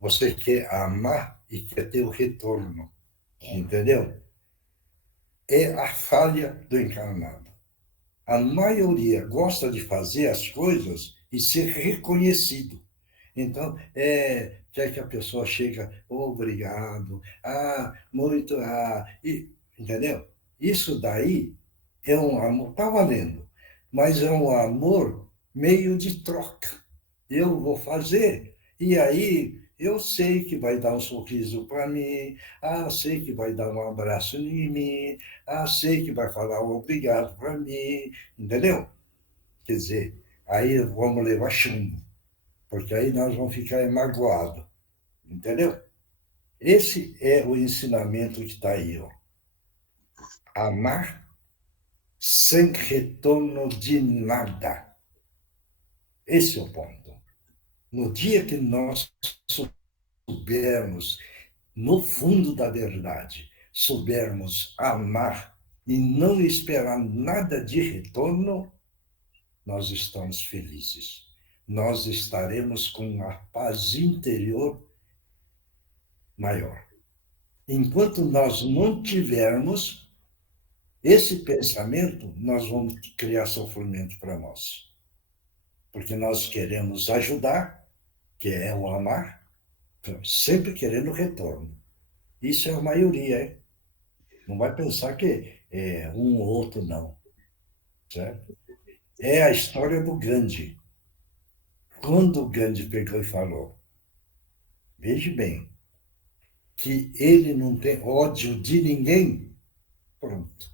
Você quer amar e quer ter o retorno, entendeu? É a falha do encarnado. A maioria gosta de fazer as coisas e ser reconhecido. Então, quer que a pessoa chega, obrigado, muito, entendeu? Isso daí é um amor, está valendo, mas é um amor meio de troca. Eu vou fazer, e aí eu sei que vai dar um sorriso para mim, sei que vai dar um abraço em mim, sei que vai falar um obrigado para mim, entendeu? Quer dizer, aí vamos levar chumbo, porque aí nós vamos ficar magoados, entendeu? Esse é o ensinamento que está aí, ó. Amar sem retorno de nada. Esse é o ponto. No dia que nós soubermos, no fundo da verdade, soubermos amar e não esperar nada de retorno, nós estamos felizes. Nós estaremos com a paz interior maior. Enquanto nós não tivermos esse pensamento, nós vamos criar sofrimento para nós. Porque nós queremos ajudar, que é o amar, sempre querendo retorno. Isso é a maioria, hein? Não vai pensar que é um ou outro, não. Certo? É a história do Gandhi. Quando o Gandhi pegou e falou, veja bem, que ele não tem ódio de ninguém, pronto.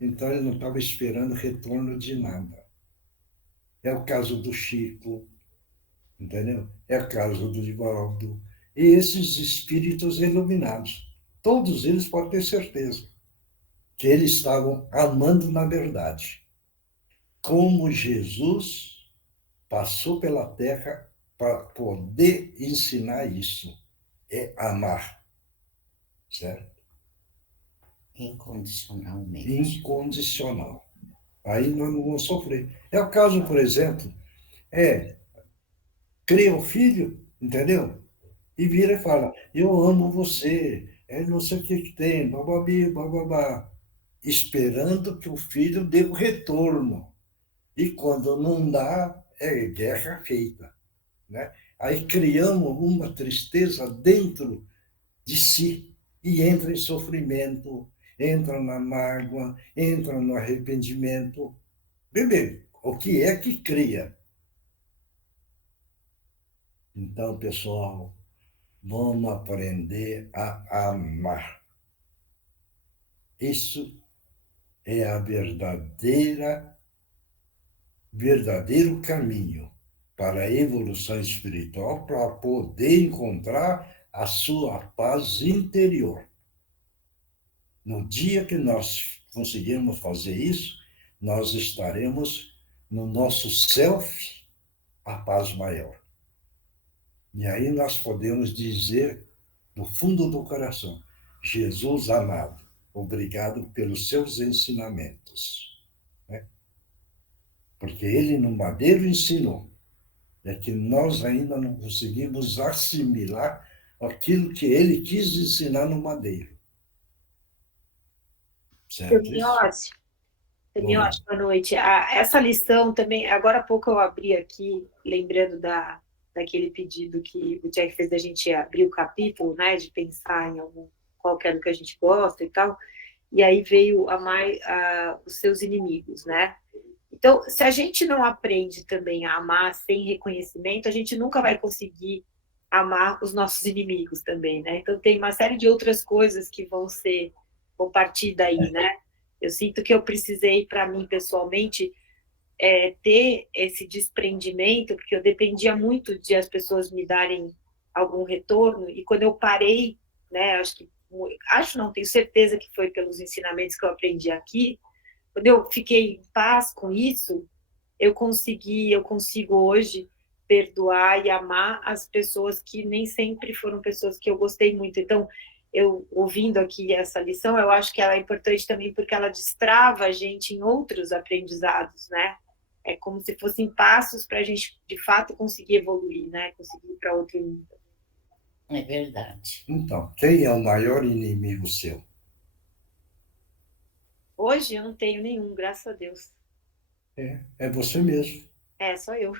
Então ele não estava esperando retorno de nada. É o caso do Chico, entendeu? É o caso do Divaldo. E esses espíritos iluminados, todos eles podem ter certeza que eles estavam amando na verdade. Como Jesus passou pela terra para poder ensinar isso. É amar. Certo? Incondicionalmente. Incondicional. Aí nós não vamos sofrer. É o caso, por exemplo, cria um filho, entendeu? E vira e fala, eu amo você, não sei o que tem, bababi, bababá, esperando que o filho dê o retorno. E quando não dá, é guerra feita. Né? Aí criamos uma tristeza dentro de si e entra em sofrimento, entra na mágoa, entra no arrependimento. Bem, o que é que cria? Então, pessoal, vamos aprender a amar. Isso é a verdadeiro caminho para a evolução espiritual, para poder encontrar a sua paz interior. No dia que nós conseguirmos fazer isso, nós estaremos no nosso self a paz maior. E aí nós podemos dizer, do fundo do coração, Jesus amado, obrigado pelos seus ensinamentos. Né? Porque ele no madeiro ensinou, é que nós ainda não conseguimos assimilar aquilo que ele quis ensinar no madeiro. Semiote, boa noite. Essa lição também, agora há pouco eu abri aqui, lembrando daquele pedido que o Jack fez da gente abrir o capítulo, né, de pensar em qualquer do que a gente gosta e tal, e aí veio os seus inimigos, né? Então, se a gente não aprende também a amar sem reconhecimento, a gente nunca vai conseguir amar os nossos inimigos também, né? Então, tem uma série de outras coisas que vão partir daí, né? Eu sinto que eu precisei, para mim, pessoalmente, ter esse desprendimento, porque eu dependia muito de as pessoas me darem algum retorno, e quando eu parei, né, tenho certeza que foi pelos ensinamentos que eu aprendi aqui, quando eu fiquei em paz com isso, eu consigo hoje perdoar e amar as pessoas que nem sempre foram pessoas que eu gostei muito. Então, eu ouvindo aqui essa lição, eu acho que ela é importante também porque ela destrava a gente em outros aprendizados, né? É como se fossem passos para a gente, de fato, conseguir evoluir, né? Conseguir ir para outro mundo. É verdade. Então, quem é o maior inimigo seu? Hoje eu não tenho nenhum, graças a Deus. É você mesmo. Só eu.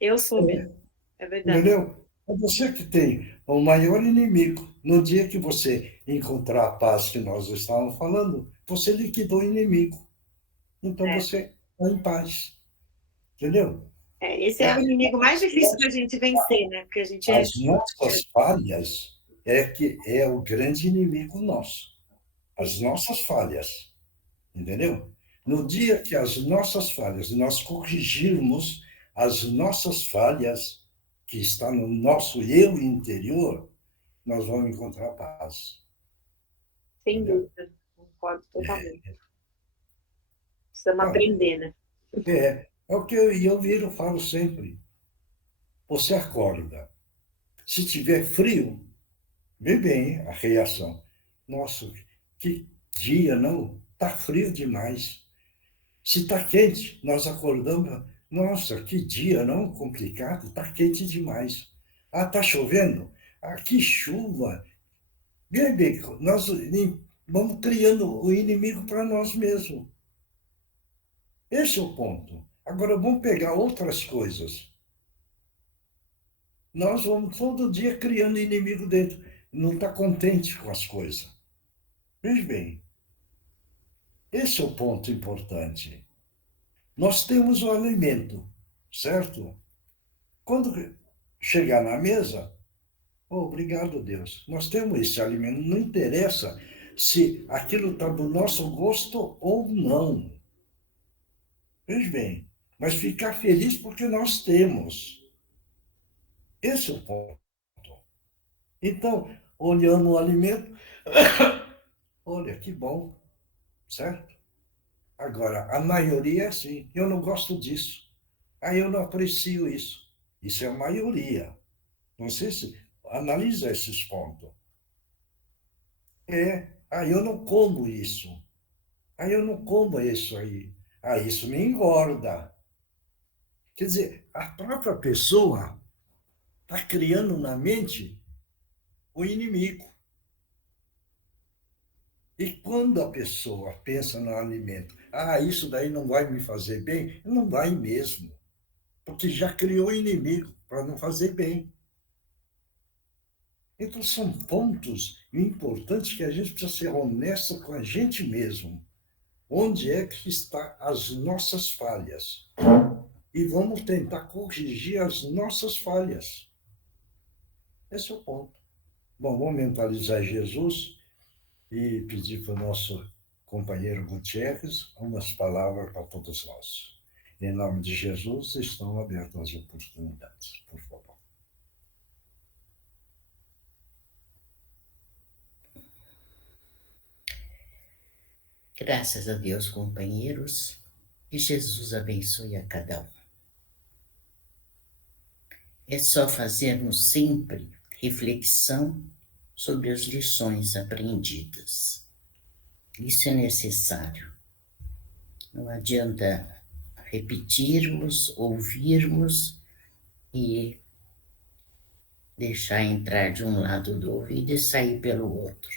Eu sou mesmo. É verdade. Entendeu? É você que tem o maior inimigo. No dia que você encontrar a paz que nós estávamos falando, você liquidou o inimigo. Então você está em paz. Entendeu? Esse é o inimigo mais difícil da gente vencer, né? Porque a gente As nossas falhas que é o grande inimigo nosso. As nossas falhas. Entendeu? No dia que as nossas falhas, nós corrigirmos as nossas falhas, que está no nosso eu interior, nós vamos encontrar paz. Sem dúvida, concordo totalmente. Precisamos aprender, né? É o que eu falo sempre. Você acorda. Se tiver frio, vê bem a reação. Nossa, que dia, não? Está frio demais. Se está quente, nós acordamos. Nossa, que dia, não? Complicado, está quente demais. Ah, está chovendo? Ah, que chuva. Vê bem, nós vamos criando o inimigo para nós mesmos. Esse é o ponto. Agora, vamos pegar outras coisas. Nós vamos todo dia criando inimigo dentro. Não está contente com as coisas. Veja bem. Esse é o ponto importante. Nós temos o alimento, certo? Quando chegar na mesa, obrigado, Deus. Nós temos esse alimento. Não interessa se aquilo está do nosso gosto ou não. Veja bem. Mas ficar feliz porque nós temos. Esse é o ponto. Então, olhando o alimento, olha, que bom, certo? Agora, a maioria é assim, eu não gosto disso. Aí eu não aprecio isso. Isso é a maioria. Não sei se analisa esses pontos. Aí eu não como isso. Aí eu não como isso aí. Aí isso me engorda. Quer dizer, a própria pessoa está criando na mente o inimigo. E quando a pessoa pensa no alimento, isso daí não vai me fazer bem, não vai mesmo. Porque já criou inimigo para não fazer bem. Então, são pontos importantes que a gente precisa ser honesto com a gente mesmo. Onde é que estão as nossas falhas? E vamos tentar corrigir as nossas falhas. Esse é o ponto. Bom, vamos mentalizar Jesus e pedir para o nosso companheiro Gutierrez umas palavras para todos nós. Em nome de Jesus, estão abertas as oportunidades, por favor. Graças a Deus, companheiros, que Jesus abençoe a cada um. É só fazermos sempre reflexão sobre as lições aprendidas. Isso é necessário. Não adianta repetirmos, ouvirmos e deixar entrar de um lado do ouvido e sair pelo outro.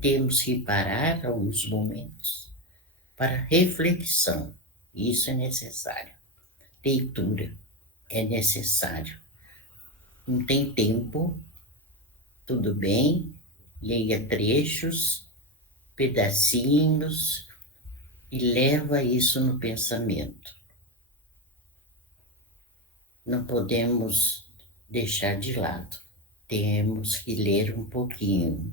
Temos que parar alguns momentos para reflexão. Isso é necessário. Leitura é necessário. Não tem tempo, tudo bem, leia trechos, pedacinhos e leva isso no pensamento. Não podemos deixar de lado. Temos que ler um pouquinho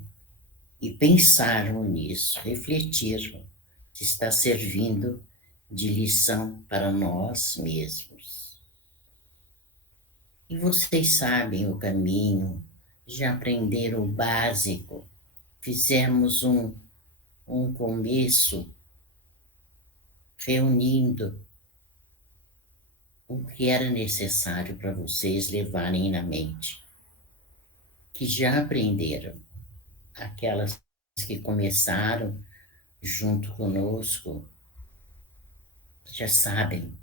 e pensar nisso, refletir se está servindo de lição para nós mesmos. E vocês sabem o caminho, já aprenderam o básico, fizemos um começo reunindo o que era necessário para vocês levarem na mente, que já aprenderam. Aquelas que começaram junto conosco já sabem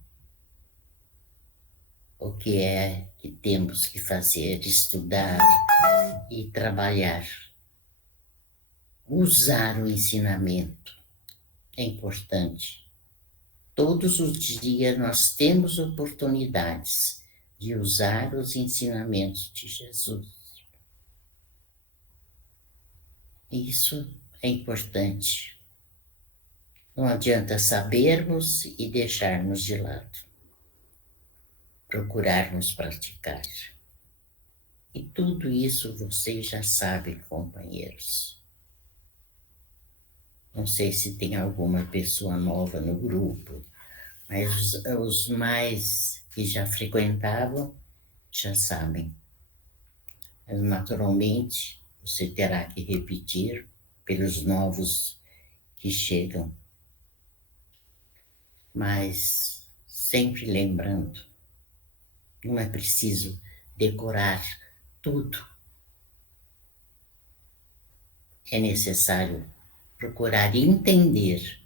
o que é que temos que fazer, estudar e trabalhar. Usar o ensinamento é importante. Todos os dias nós temos oportunidades de usar os ensinamentos de Jesus. Isso é importante. Não adianta sabermos e deixarmos de lado. Procurarmos praticar. E tudo isso vocês já sabem, companheiros. Não sei se tem alguma pessoa nova no grupo, mas os mais que já frequentavam já sabem. Mas, naturalmente, você terá que repetir pelos novos que chegam. Mas sempre lembrando, não é preciso decorar tudo. É necessário procurar entender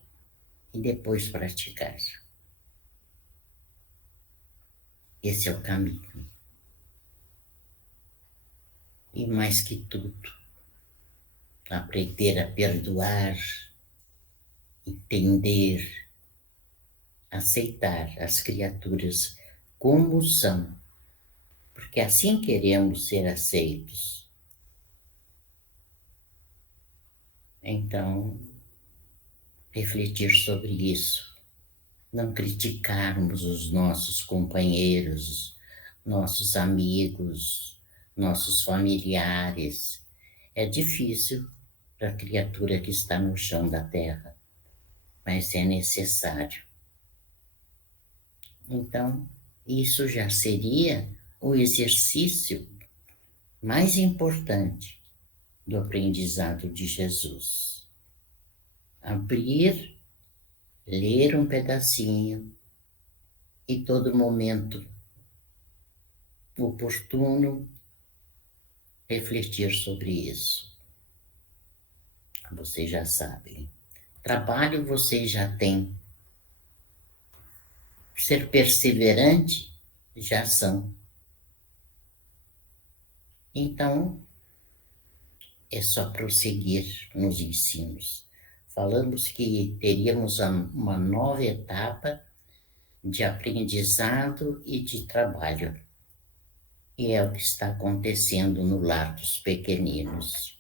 e depois praticar. Esse é o caminho. E mais que tudo, aprender a perdoar, entender, aceitar as criaturas como são, porque assim queremos ser aceitos. Então, refletir sobre isso, não criticarmos os nossos companheiros, nossos amigos, nossos familiares. É difícil para a criatura que está no chão da terra, mas é necessário. Então, isso já seria o exercício mais importante do aprendizado de Jesus. Abrir, ler um pedacinho e todo momento oportuno refletir sobre isso. Vocês já sabem. Trabalho vocês já têm. Ser perseverante já são. Então, é só prosseguir nos ensinos. Falamos que teríamos uma nova etapa de aprendizado e de trabalho. E é o que está acontecendo no lar dos pequeninos.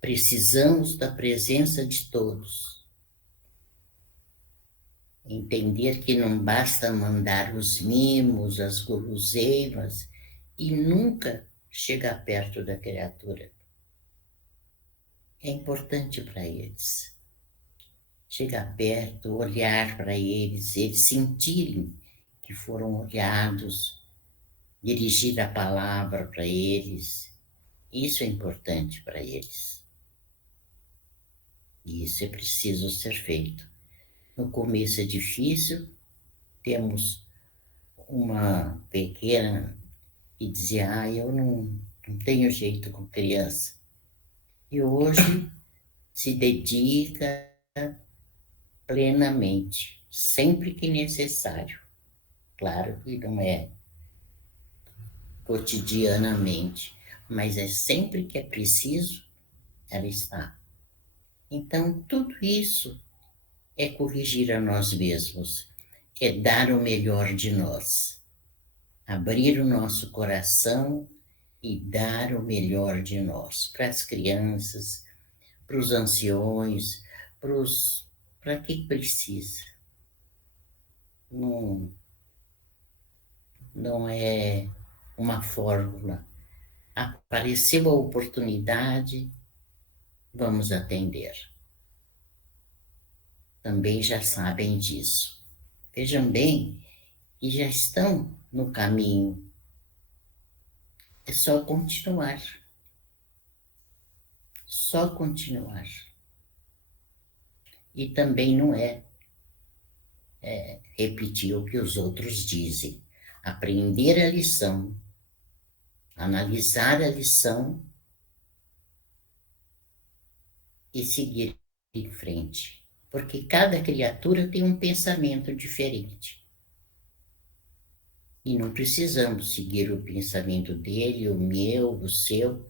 Precisamos da presença de todos. Entender que não basta mandar os mimos, as guloseimas e nunca chegar perto da criatura. É importante para eles. Chegar perto, olhar para eles, eles sentirem que foram olhados, dirigir a palavra para eles. Isso é importante para eles. E isso é preciso ser feito. No começo é difícil, temos uma pequena que dizia, eu não tenho jeito com criança. E hoje se dedica plenamente, sempre que necessário. Claro que não é cotidianamente, mas é sempre que é preciso, ela está. Então, tudo isso é corrigir a nós mesmos, é dar o melhor de nós, abrir o nosso coração e dar o melhor de nós para as crianças, para os anciões, para quem precisa. Não é uma fórmula. Apareceu a oportunidade, vamos atender. Também já sabem disso. Vejam bem que já estão no caminho. É só continuar. Só continuar. E também não é repetir o que os outros dizem. Aprender a lição, analisar a lição e seguir em frente. Porque cada criatura tem um pensamento diferente. E não precisamos seguir o pensamento dele, o meu, o seu.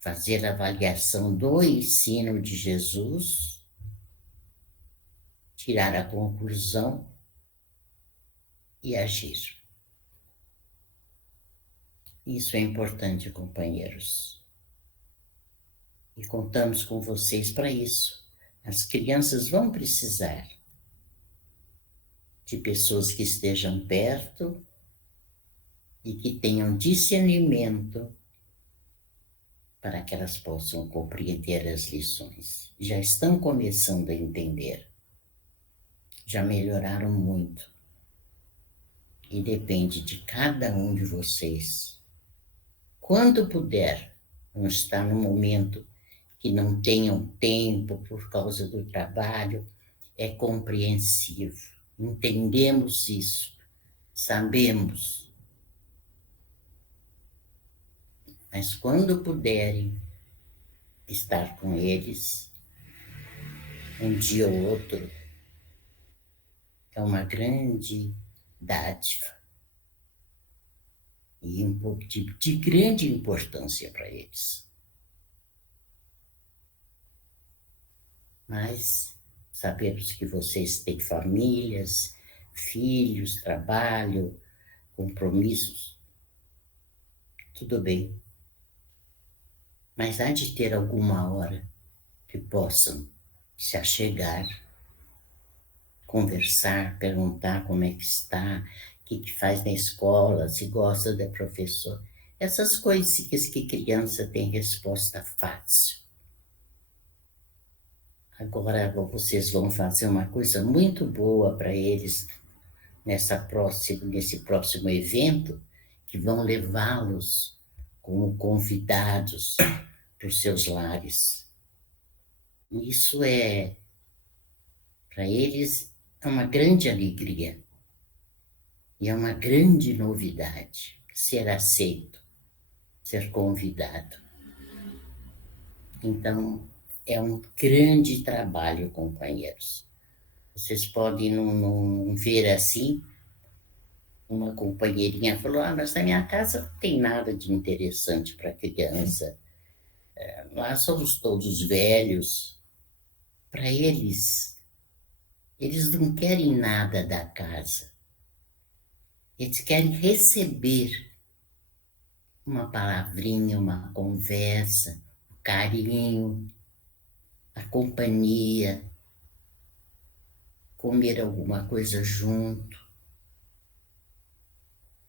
Fazer a avaliação do ensino de Jesus, tirar a conclusão e agir. Isso é importante, companheiros. E contamos com vocês para isso. As crianças vão precisar de pessoas que estejam perto e que tenham discernimento para que elas possam compreender as lições. Já estão começando a entender. Já melhoraram muito. E depende de cada um de vocês. Quando puder, não está no momento que não tenham tempo por causa do trabalho, é compreensível. Entendemos isso, sabemos. Mas quando puderem estar com eles, um dia ou outro, é uma grande dádiva e de grande importância para eles. Mas sabemos que vocês têm famílias, filhos, trabalho, compromissos. Tudo bem. Mas há de ter alguma hora que possam se achegar, conversar, perguntar como é que está, o que faz na escola, se gosta da professora. Essas coisinhas que criança tem resposta fácil. Agora vocês vão fazer uma coisa muito boa para eles nesse próximo evento, que vão levá-los como convidados para os seus lares. Isso para eles, é uma grande alegria e é uma grande novidade ser aceito, ser convidado. Então, é um grande trabalho, companheiros. Vocês podem não ver assim. Uma companheirinha falou, mas na minha casa não tem nada de interessante para criança. Nós somos todos velhos. Para eles não querem nada da casa. Eles querem receber uma palavrinha, uma conversa, um carinho, a companhia, comer alguma coisa junto.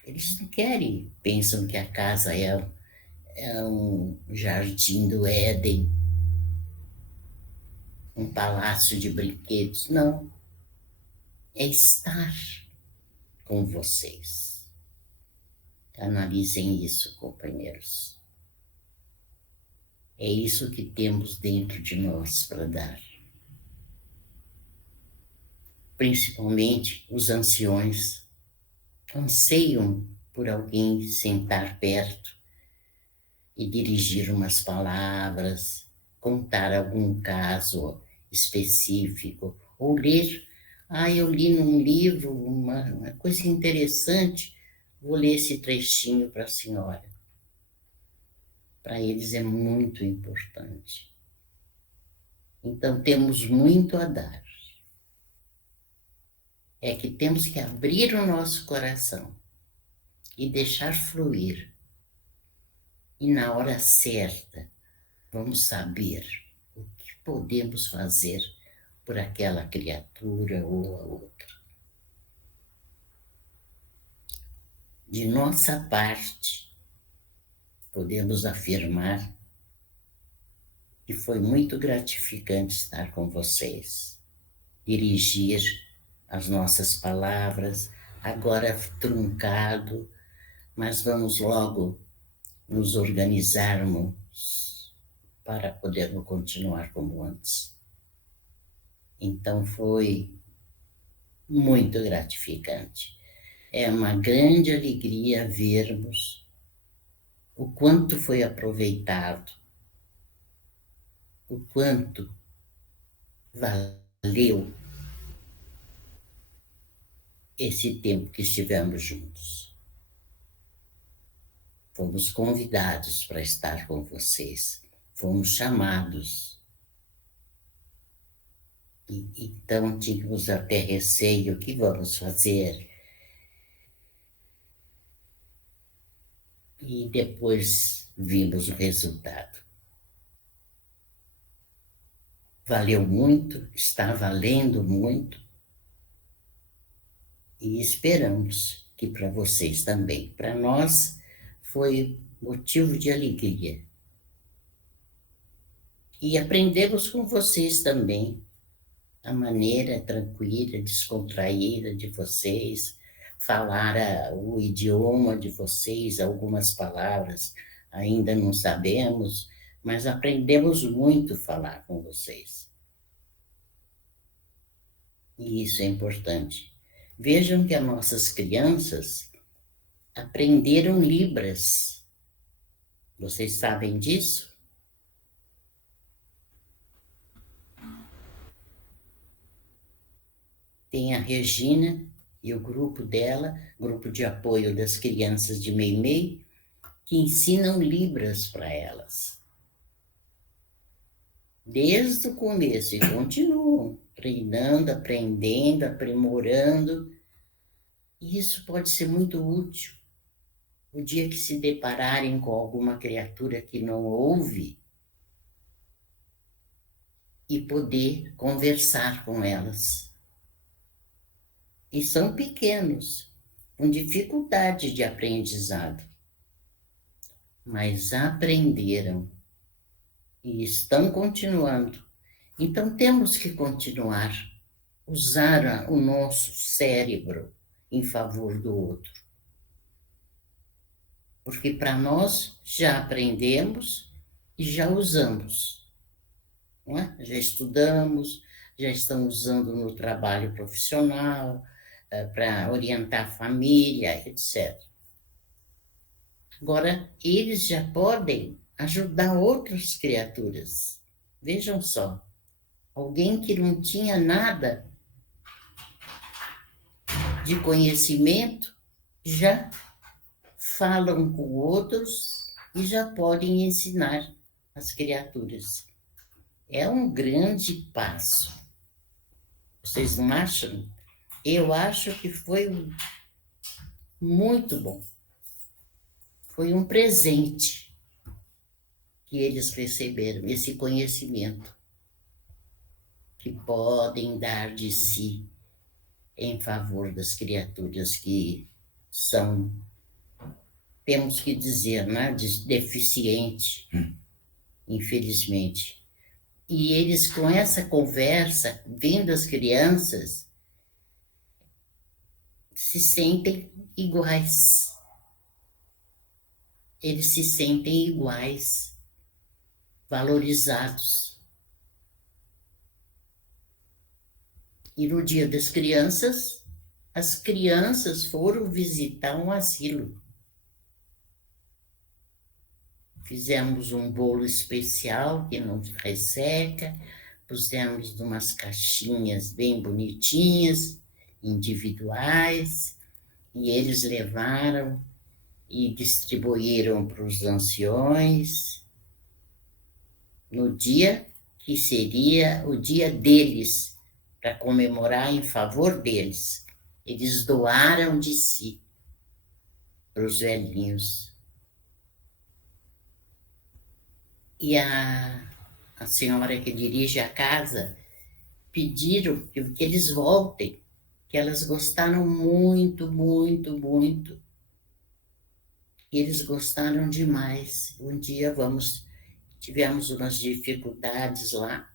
Eles não querem, pensam que a casa é um jardim do Éden, um palácio de brinquedos. Não. É estar com vocês. Analisem isso, companheiros. É isso que temos dentro de nós para dar. Principalmente os anciões anseiam por alguém sentar perto e dirigir umas palavras, contar algum caso específico, ou ler. Eu li num livro uma coisa interessante, vou ler esse trechinho para a senhora. Para eles é muito importante. Então, temos muito a dar. É que temos que abrir o nosso coração e deixar fluir. E na hora certa, vamos saber o que podemos fazer por aquela criatura ou a outra. De nossa parte, podemos afirmar que foi muito gratificante estar com vocês, dirigir as nossas palavras, agora truncado, mas vamos logo nos organizarmos para podermos continuar como antes. Então foi muito gratificante. É uma grande alegria vermos o quanto foi aproveitado, o quanto valeu esse tempo que estivemos juntos. Fomos convidados para estar com vocês, fomos chamados. Então tínhamos até receio, o que vamos fazer? E depois vimos o resultado. valeu muito, está valendo muito, e esperamos que para vocês também. Para nós foi motivo de alegria. E aprendemos com vocês também a maneira tranquila, descontraída de vocês, falar o idioma de vocês, algumas palavras ainda não sabemos, mas aprendemos muito a falar com vocês. E isso é importante. Vejam que as nossas crianças aprenderam Libras. Vocês sabem disso? Tem a Regina e o grupo dela, grupo de apoio das crianças de Meimei, que ensinam Libras para elas. Desde o começo, e continuam treinando, aprendendo, aprimorando. E isso pode ser muito útil. O dia que se depararem com alguma criatura que não ouve, e poder conversar com elas. E são pequenos, com dificuldade de aprendizado, mas aprenderam e estão continuando. Então temos que continuar, usar o nosso cérebro em favor do outro. Porque para nós já aprendemos e já usamos. Não é? Já estudamos, já estamos usando no trabalho profissional, para orientar a família, etc. Agora, eles já podem ajudar outras criaturas. Vejam só, alguém que não tinha nada de conhecimento, já falam com outros e já podem ensinar as criaturas. É um grande passo. Vocês não acham? Eu acho que foi muito bom. Foi um presente que eles receberam, esse conhecimento, que podem dar de si em favor das criaturas que são, temos que dizer, né, deficientes, infelizmente. E eles, com essa conversa, vendo as crianças, se sentem iguais. Eles se sentem iguais, valorizados. E no Dia das Crianças, as crianças foram visitar um asilo. Fizemos um bolo especial que não resseca, pusemos umas caixinhas bem bonitinhas, individuais, e eles levaram e distribuíram para os anciões no dia que seria o dia deles, para comemorar em favor deles. Eles doaram de si para os velhinhos. E a senhora que dirige a casa pediram que eles voltem, que elas gostaram muito, muito, muito. E eles gostaram demais. Um dia tivemos umas dificuldades lá,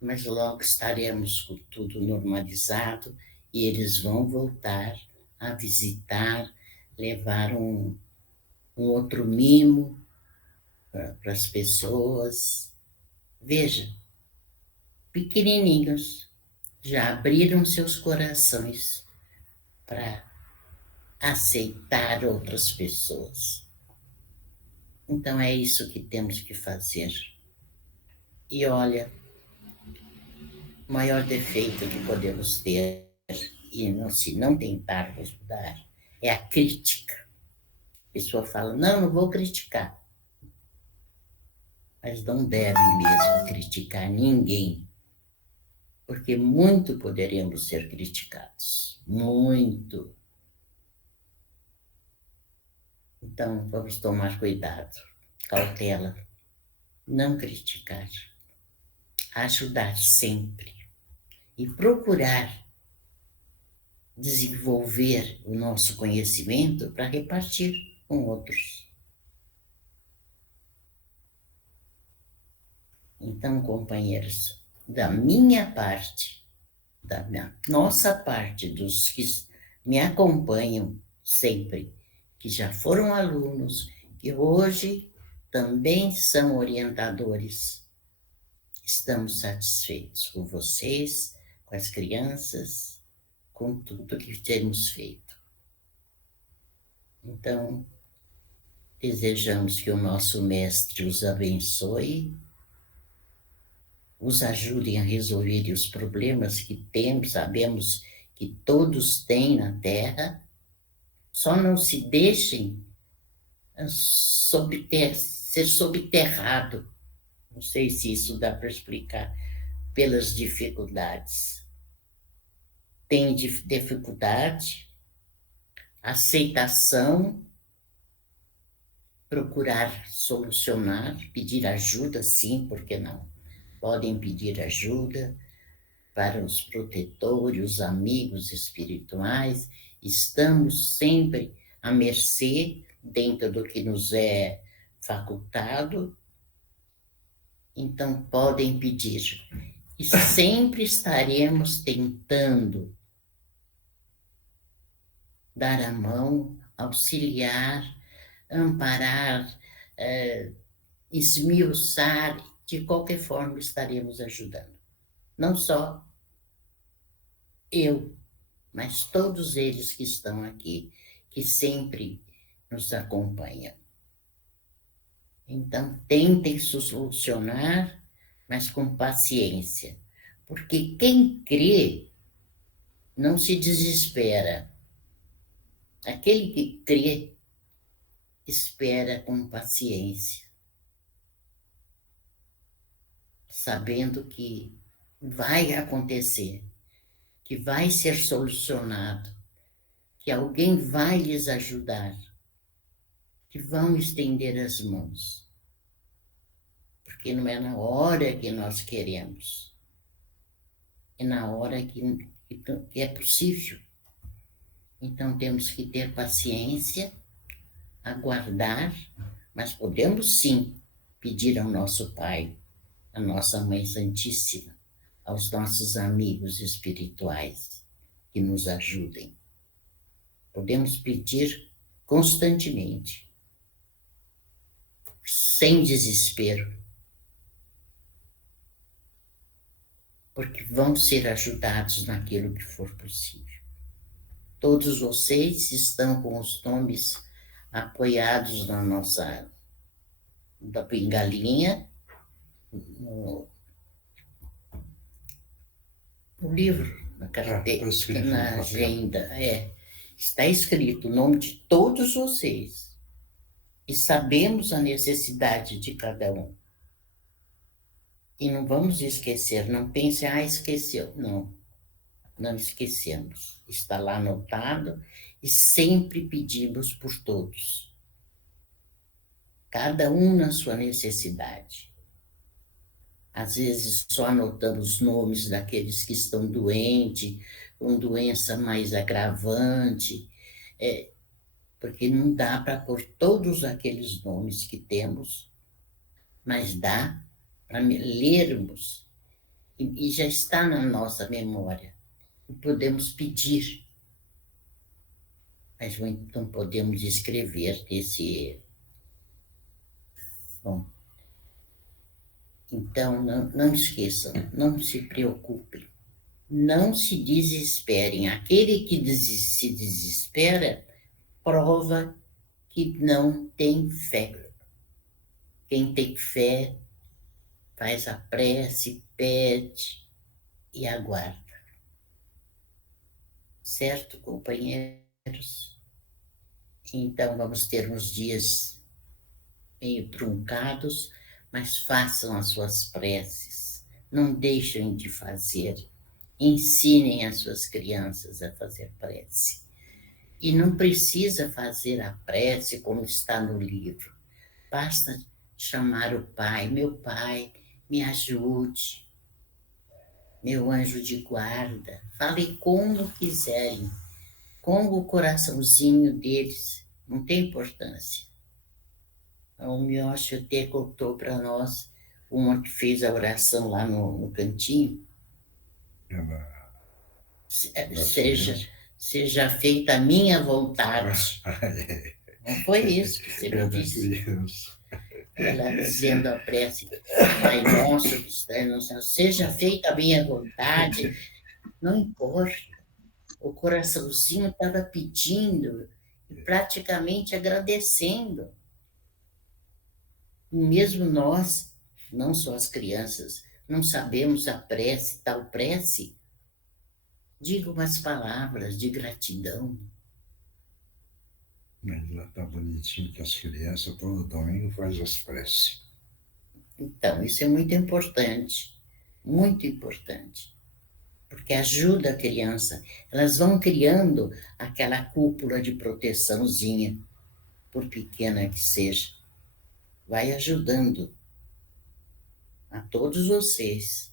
mas logo estaremos com tudo normalizado e eles vão voltar a visitar, levar um outro mimo para as pessoas. Veja, pequenininhos, já abriram seus corações para aceitar outras pessoas. Então é isso que temos que fazer. E olha, o maior defeito que podemos ter, e se não tentarmos mudar, é a crítica. A pessoa fala, não vou criticar. Mas não deve mesmo criticar ninguém, porque muito poderemos ser criticados, muito. Então, vamos tomar cuidado, cautela, não criticar. ajudar sempre e procurar desenvolver o nosso conhecimento para repartir com outros. Então, companheiros, da minha parte, nossa parte, dos que me acompanham sempre, que já foram alunos, que hoje também são orientadores, estamos satisfeitos com vocês, com as crianças, com tudo que temos feito. Então, desejamos que o nosso Mestre os abençoe, os ajudem a resolver os problemas que temos, sabemos que todos têm na Terra, só não se deixem ser subterrado, não sei se isso dá para explicar, pelas dificuldades. Tem dificuldade, aceitação, procurar solucionar, pedir ajuda, sim, por que não? Podem pedir ajuda para os protetores, os amigos espirituais. Estamos sempre à mercê, dentro do que nos é facultado. Então, podem pedir. E sempre estaremos tentando dar a mão, auxiliar, amparar, esmiuçar, de qualquer forma estaremos ajudando. Não só eu, mas todos eles que estão aqui, que sempre nos acompanham. Então, tentem solucionar, mas com paciência, porque quem crê não se desespera. Aquele que crê, espera com paciência, sabendo que vai acontecer, que vai ser solucionado, que alguém vai lhes ajudar, que vão estender as mãos. Porque não é na hora que nós queremos, é na hora que é possível. Então temos que ter paciência, aguardar, mas podemos sim pedir ao nosso Pai, à nossa Mãe Santíssima, aos nossos amigos espirituais que nos ajudem. Podemos pedir constantemente, sem desespero, porque vão ser ajudados naquilo que for possível. Todos vocês estão com os nomes apoiados na nossa da pingalinha, no livro, na carteira, na agenda, está escrito o nome de todos vocês. E sabemos a necessidade de cada um. E não vamos esquecer, não pense, esqueceu. Não, não esquecemos. Está lá anotado e sempre pedimos por todos. Cada um na sua necessidade. Às vezes só anotamos os nomes daqueles que estão doentes, com doença mais agravante, porque não dá para pôr todos aqueles nomes que temos, mas dá para lermos, e já está na nossa memória, e podemos pedir, mas não podemos escrever esse... Bom, então não esqueçam, não se preocupem, não se desesperem. Aquele que se desespera prova que não tem fé. Quem tem fé faz a prece, pede e aguarda. Certo, companheiros? Então vamos ter uns dias meio truncados, mas façam as suas preces, não deixem de fazer. Ensinem as suas crianças a fazer prece. E não precisa fazer a prece como está no livro. Basta chamar o Pai, meu Pai, me ajude, meu anjo de guarda, fale como quiserem, com o coraçãozinho deles, não tem importância. O Miócio até contou para nós, uma que fez a oração lá no cantinho, seja feita a minha vontade. Não foi isso que você me disse? Ela dizendo a prece, Pai nosso que está no céu, seja feita a minha vontade, não importa. O coraçãozinho estava pedindo e praticamente agradecendo. E mesmo nós, não só as crianças, não sabemos a prece, tal prece, diga umas palavras de gratidão. Mas lá está bonitinho que as crianças todo domingo fazem as preces. Então, isso é muito importante, porque ajuda a criança. Elas vão criando aquela cúpula de proteçãozinha, por pequena que seja. Vai ajudando a todos vocês.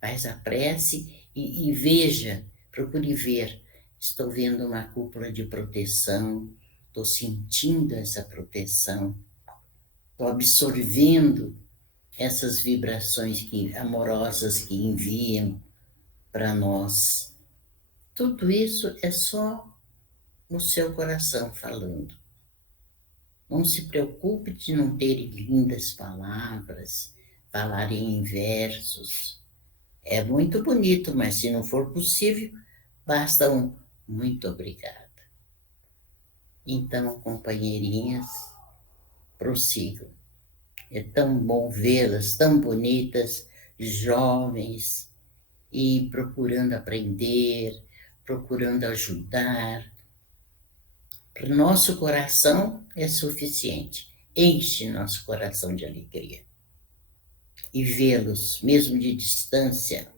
Faz a prece e veja, procure ver. Estou vendo uma cúpula de proteção, estou sentindo essa proteção, estou absorvendo essas vibrações amorosas que enviam para nós. Tudo isso é só no seu coração falando. Não se preocupe de não ter lindas palavras, falarem em versos. É muito bonito, mas se não for possível, basta um muito obrigada. Então, companheirinhas, prossigam. É tão bom vê-las, tão bonitas, jovens, e procurando aprender, procurando ajudar. Para o nosso coração é suficiente. Enche nosso coração de alegria. E vê-los, mesmo de distância,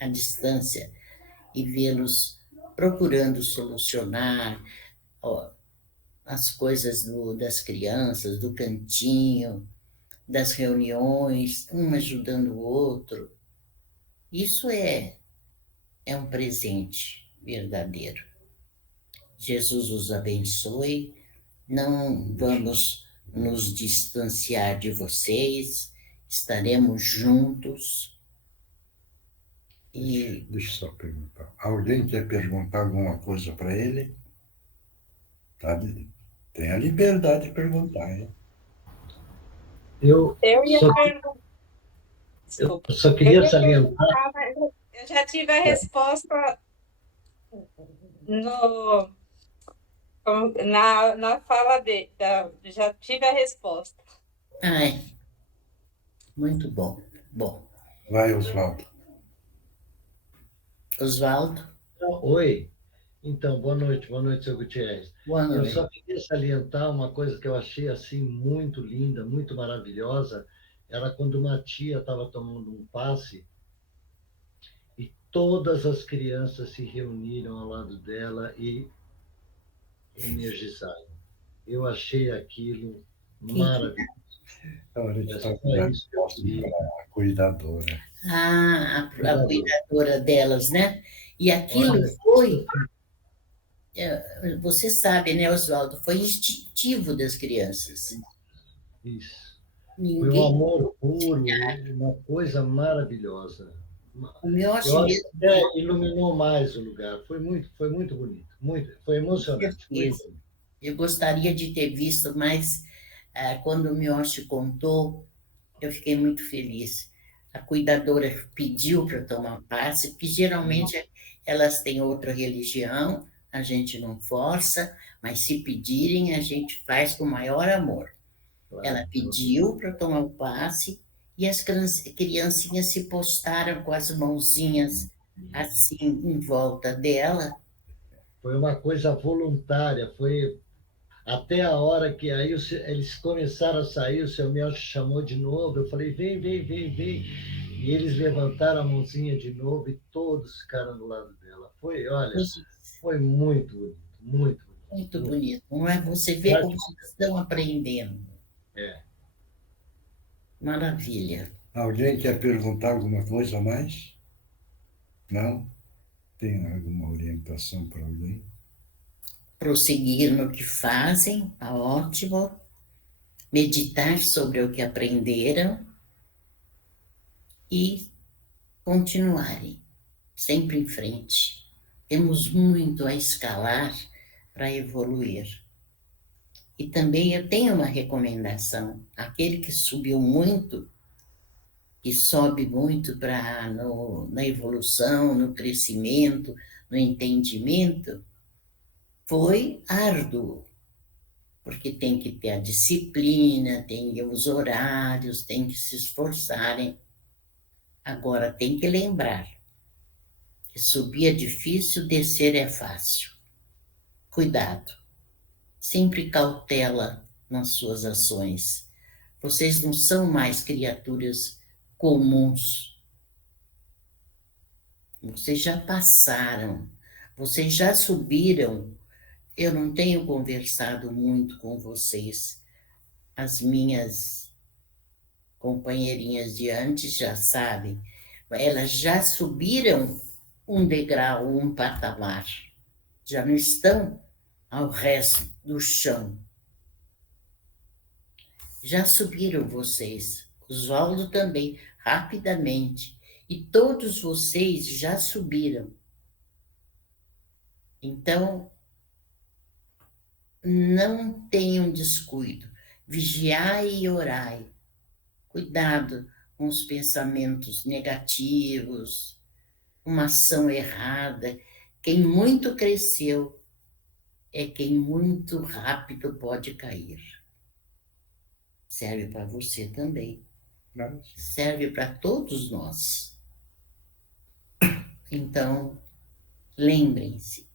à distância, e vê-los procurando solucionar as coisas das crianças, do cantinho, das reuniões, um ajudando o outro. Isso é um presente verdadeiro. Jesus os abençoe. Não vamos nos distanciar de vocês. Estaremos juntos. Deixa eu só perguntar. Alguém quer perguntar alguma coisa para ele? Tem a liberdade de perguntar, hein? Eu ia perguntar. Eu só queria salientar. Eu já tive a resposta na fala dele. Já tive a resposta. Ai, muito bom. Bom. Vai, Oswaldo. Oswaldo? Oi. Então, boa noite, seu Gutierrez. Boa noite. Eu só queria salientar uma coisa que eu achei assim muito linda, muito maravilhosa, era quando uma tia estava tomando um passe e todas as crianças se reuniram ao lado dela e energizaram. Eu achei aquilo maravilhoso. A hora de estar a cuidadora. A cuidadora delas, né? E aquilo foi... Você sabe, né, Oswaldo? Foi instintivo das crianças. Isso. Ninguém... Foi um amor puro, uma coisa maravilhosa. O meu acho que até iluminou mais o lugar. Foi muito bonito. Foi emocionante. Eu gostaria de ter visto, mas quando o Miyoshi contou, eu fiquei muito feliz. A cuidadora pediu para tomar passe, porque geralmente elas têm outra religião, a gente não força, mas se pedirem, a gente faz com o maior amor. Ela pediu para tomar o passe e as criancinhas se postaram com as mãozinhas assim em volta dela. Foi uma coisa voluntária, foi até a hora que aí eles começaram a sair, o seu Mel chamou de novo, eu falei, vem. E eles levantaram a mãozinha de novo e todos ficaram do lado dela. Foi muito bonito, muito bonito. Muito bonito, não é? Você vê como eles estão aprendendo. Maravilha. Alguém quer perguntar alguma coisa a mais? Não? Tem alguma orientação para alguém? Prosseguir no que fazem, tá ótimo. Meditar sobre o que aprenderam e continuarem sempre em frente. Temos muito a escalar para evoluir. E também eu tenho uma recomendação: aquele que subiu muito, que sobe muito na evolução, no crescimento, no entendimento, foi árduo, porque tem que ter a disciplina, tem os horários, tem que se esforçarem. Agora, tem que lembrar que subir é difícil, descer é fácil. Cuidado, sempre cautela nas suas ações. Vocês não são mais criaturas comuns. Vocês já passaram, vocês já subiram. Eu não tenho conversado muito com vocês. As minhas companheirinhas de antes já sabem. Elas já subiram um degrau, um patamar. Já não estão ao resto do chão. Já subiram vocês. Oswaldo também, rapidamente. E todos vocês já subiram. Então, não tenham descuido. Vigiai e orai. Cuidado com os pensamentos negativos, uma ação errada. Quem muito cresceu é quem muito rápido pode cair. Serve para você também. Serve para todos nós. Então, lembrem-se,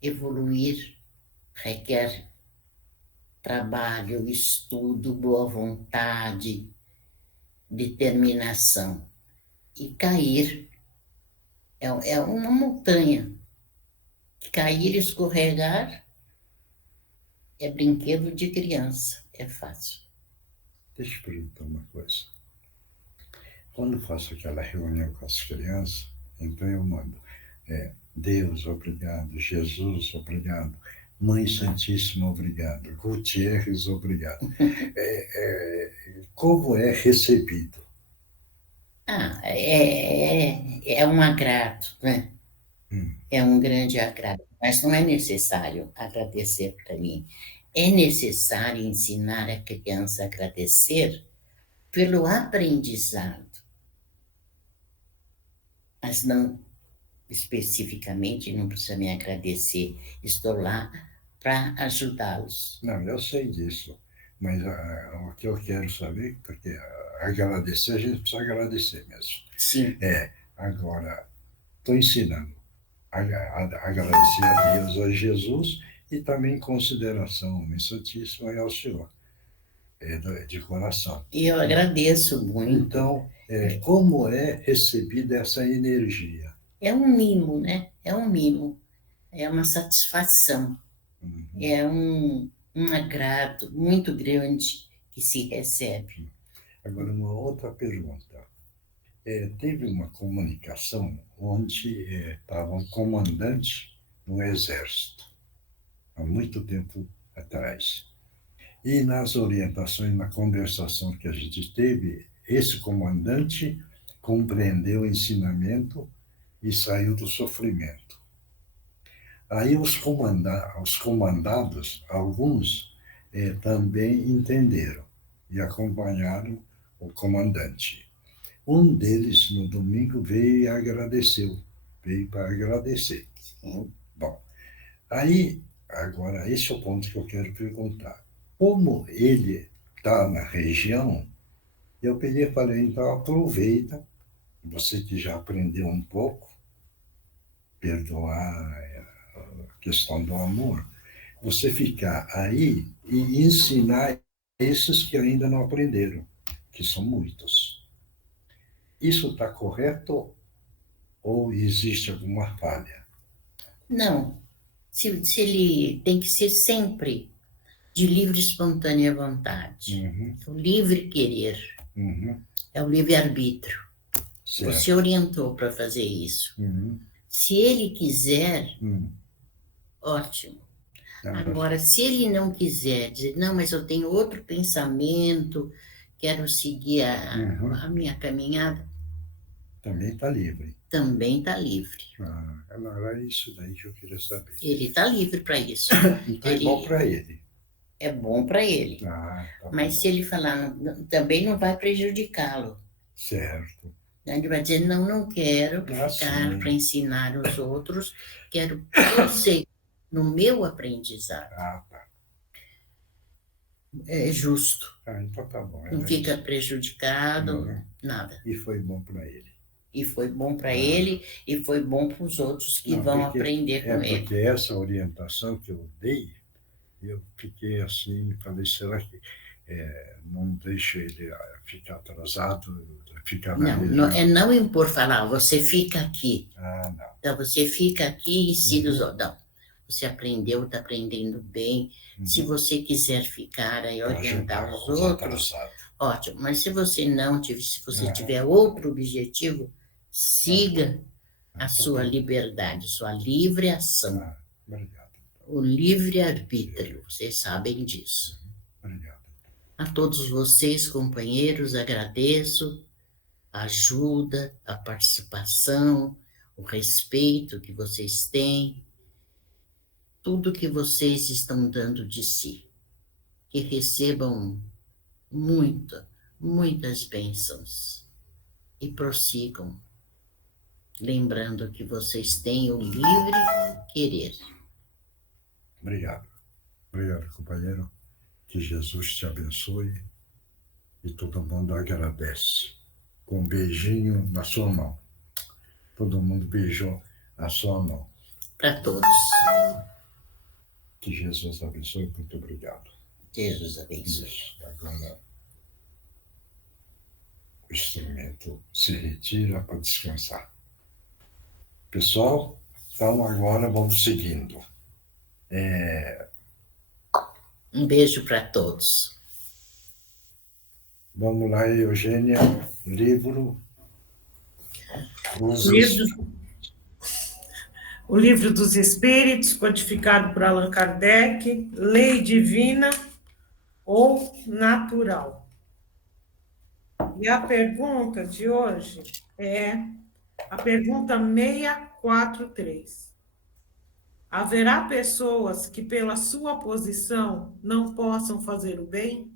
evoluir requer trabalho, estudo, boa vontade, determinação. E cair é uma montanha. Cair e escorregar é brinquedo de criança, é fácil. Deixa eu perguntar uma coisa. Quando eu faço aquela reunião com as crianças, então eu mando Deus, obrigado, Jesus, obrigado, Mãe Santíssima, obrigado, Gutierrez, obrigado. Como é recebido? É um agrado, né? É um grande agrado, mas não é necessário agradecer para mim. É necessário ensinar a criança a agradecer pelo aprendizado, mas não especificamente, não precisa me agradecer. Estou lá para ajudá-los. Não, eu sei disso, mas o que eu quero saber, porque agradecer, a gente precisa agradecer mesmo. Sim. Agora, estou ensinando a agradecer a Deus, a Jesus, e também em consideração ao Mãe Santíssima e ao Senhor, de coração. E eu agradeço muito. Então, como é recebida essa energia? É um mimo, né? É um mimo. É uma satisfação. É um agrado muito grande que se recebe. Agora, uma outra pergunta. Teve uma comunicação onde estava um comandante no exército, há muito tempo atrás. E nas orientações, na conversação que a gente teve, esse comandante compreendeu o ensinamento e saiu do sofrimento. Aí os comandados, alguns, também entenderam e acompanharam o comandante. Um deles, no domingo, veio e agradeceu, veio para agradecer. Bom, aí, agora, esse é o ponto que eu quero perguntar. Como ele está na região, eu peguei e falei, então aproveita, você que já aprendeu um pouco, perdoar a questão do amor, você ficar aí e ensinar esses que ainda não aprenderam, que são muitos. Isso está correto ou existe alguma falha? Não. Se ele tem que ser sempre de livre e espontânea vontade. O livre querer. É o livre-arbítrio. Certo. Você orientou para fazer isso. Uhum. Se ele quiser, ótimo. Agora, se ele não quiser dizer, não, mas eu tenho outro pensamento, quero seguir a minha caminhada. Também está livre. Também está livre. Era isso daí que eu queria saber. Ele está livre para isso. Então é bom para ele. É bom para ele. Tá mas bom. se ele falar, também não vai prejudicá-lo. Certo. Ele vai dizer, não quero ficar para ensinar os outros, quero prosseguir no meu aprendizado. Tá. É justo. Então tá bom. Não fica prejudicado, nada. E foi bom para ele. E foi bom para ele, e foi bom para os outros que vão aprender com ele. Porque essa orientação que eu dei, eu fiquei assim, falei, será que não deixa ele ficar atrasado, ficar na não impor, falar, você fica aqui. Não. Então, você fica aqui e ensina os outros. Não, você aprendeu, está aprendendo bem. Se você quiser ficar aí orientar os outros, ótimo. Mas se você não tiver, se você tiver outro objetivo, siga a sua liberdade, sua livre ação. Obrigado. O livre-arbítrio, vocês sabem disso. Obrigado. A todos vocês, companheiros, agradeço a ajuda, a participação, o respeito que vocês têm, tudo que vocês estão dando de si. Que recebam muitas bênçãos e prossigam, lembrando que vocês têm o livre querer. Obrigado. Obrigado, companheiro. Que Jesus te abençoe e todo mundo agradece. Com um beijinho na sua mão. Todo mundo beijou a sua mão. Para todos. Que Jesus abençoe. Muito obrigado. Jesus abençoe. Agora o instrumento se retira para descansar. Pessoal, então agora vamos seguindo. Um beijo para todos. Vamos lá, Eugênia, livro. O Livro dos Espíritos, codificado por Allan Kardec, Lei Divina ou Natural. E a pergunta de hoje é a pergunta 643. Haverá pessoas que, pela sua posição, não possam fazer o bem?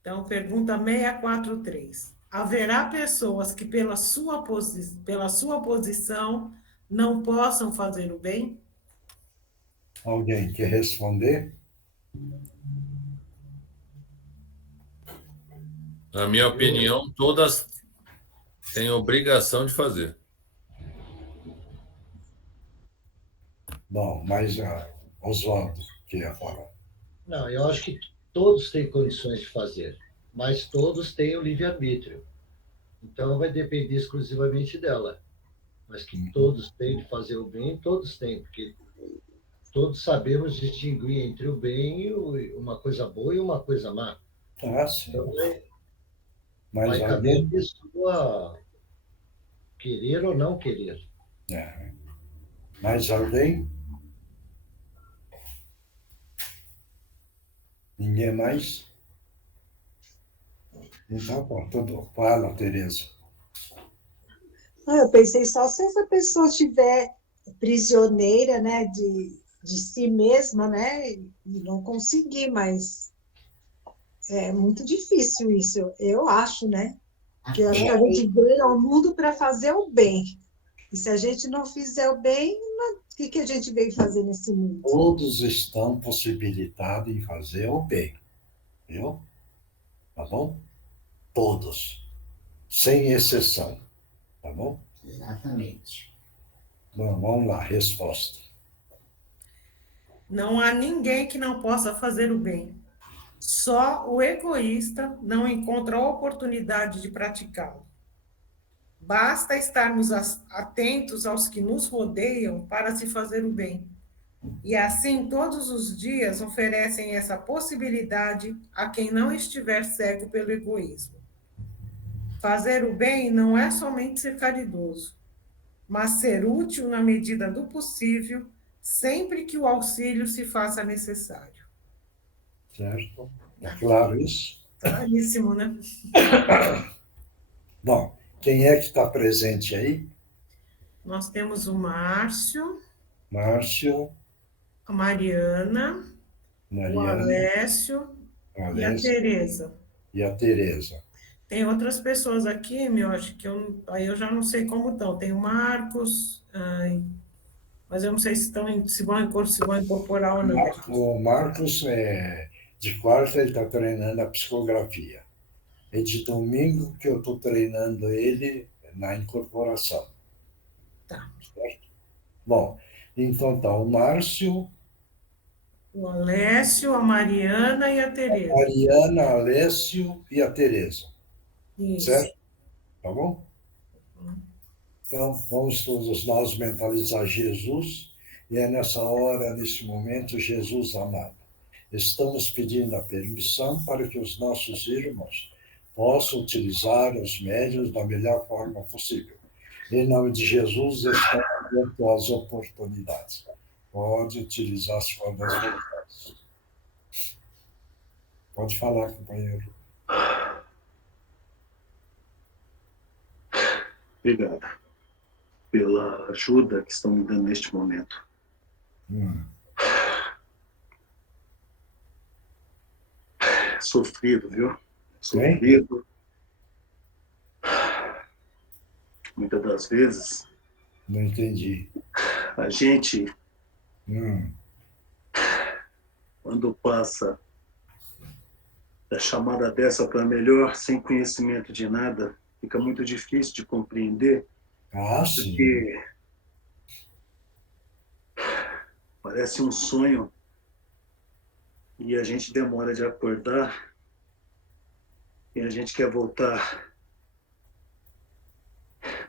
Então, pergunta 643. Haverá pessoas que, pela sua posição, não possam fazer o bem? Alguém quer responder? Na minha opinião, todas têm obrigação de fazer. Bom, mas Oswaldo queria falar. Não, eu acho que todos têm condições de fazer, mas todos têm o livre-arbítrio. Então, vai depender exclusivamente dela. Mas que todos têm de fazer o bem, todos têm, porque todos sabemos distinguir entre o bem e uma coisa boa e uma coisa má. Sim. Então, mas vai caber a pessoa querer ou não querer. Mais alguém? Ninguém mais? Então, fala, Tereza. Eu pensei só se essa pessoa estiver prisioneira, né, de si mesma, né, e não conseguir, mas é muito difícil isso, eu acho, né? Porque eu acho que a gente veio ao mundo para fazer o bem. E se a gente não fizer o bem, o que a gente veio fazer nesse mundo? Todos estão possibilitados em fazer o bem. Viu? Tá bom? Todos. Sem exceção. Tá bom? Exatamente. Bom, vamos lá, resposta. Não há ninguém que não possa fazer o bem. Só o egoísta não encontra a oportunidade de praticá-lo. Basta estarmos atentos aos que nos rodeiam para se fazer o bem. E assim, todos os dias oferecem essa possibilidade a quem não estiver cego pelo egoísmo. Fazer o bem não é somente ser caridoso, mas ser útil na medida do possível, sempre que o auxílio se faça necessário. Certo? É claro isso? Claríssimo, né? Bom, quem é que está presente aí? Nós temos o Márcio, Márcio, a Mariana, o Alessio e a Tereza. E a Tereza. Tem outras pessoas aqui, meu, acho que aí eu já não sei como estão. Tem o Marcos, mas eu não sei se vão incorporar ou não. O Marcos, de quarta, ele está treinando a psicografia. É de domingo que eu estou treinando ele na incorporação. Tá. Certo? Bom, então tá o Márcio, o Alessio, a Mariana e a Tereza. A Mariana, Alessio e a Tereza. Isso. Certo? Tá bom? Então, vamos todos nós mentalizar Jesus, e é nessa hora, nesse momento, Jesus amado. Estamos pedindo a permissão para que os nossos irmãos possam utilizar os médios da melhor forma possível. Em nome de Jesus, estão abertas as oportunidades. Pode utilizar as formas voltadas. Pode falar, companheiro. Obrigado pela ajuda que estão me dando neste momento. Sofrido, viu? Sofrido. Muitas das vezes. Não entendi. A gente, quando passa da chamada dessa para melhor, sem conhecimento de nada, fica muito difícil de compreender. Sim. Porque parece um sonho e a gente demora de acordar e a gente quer voltar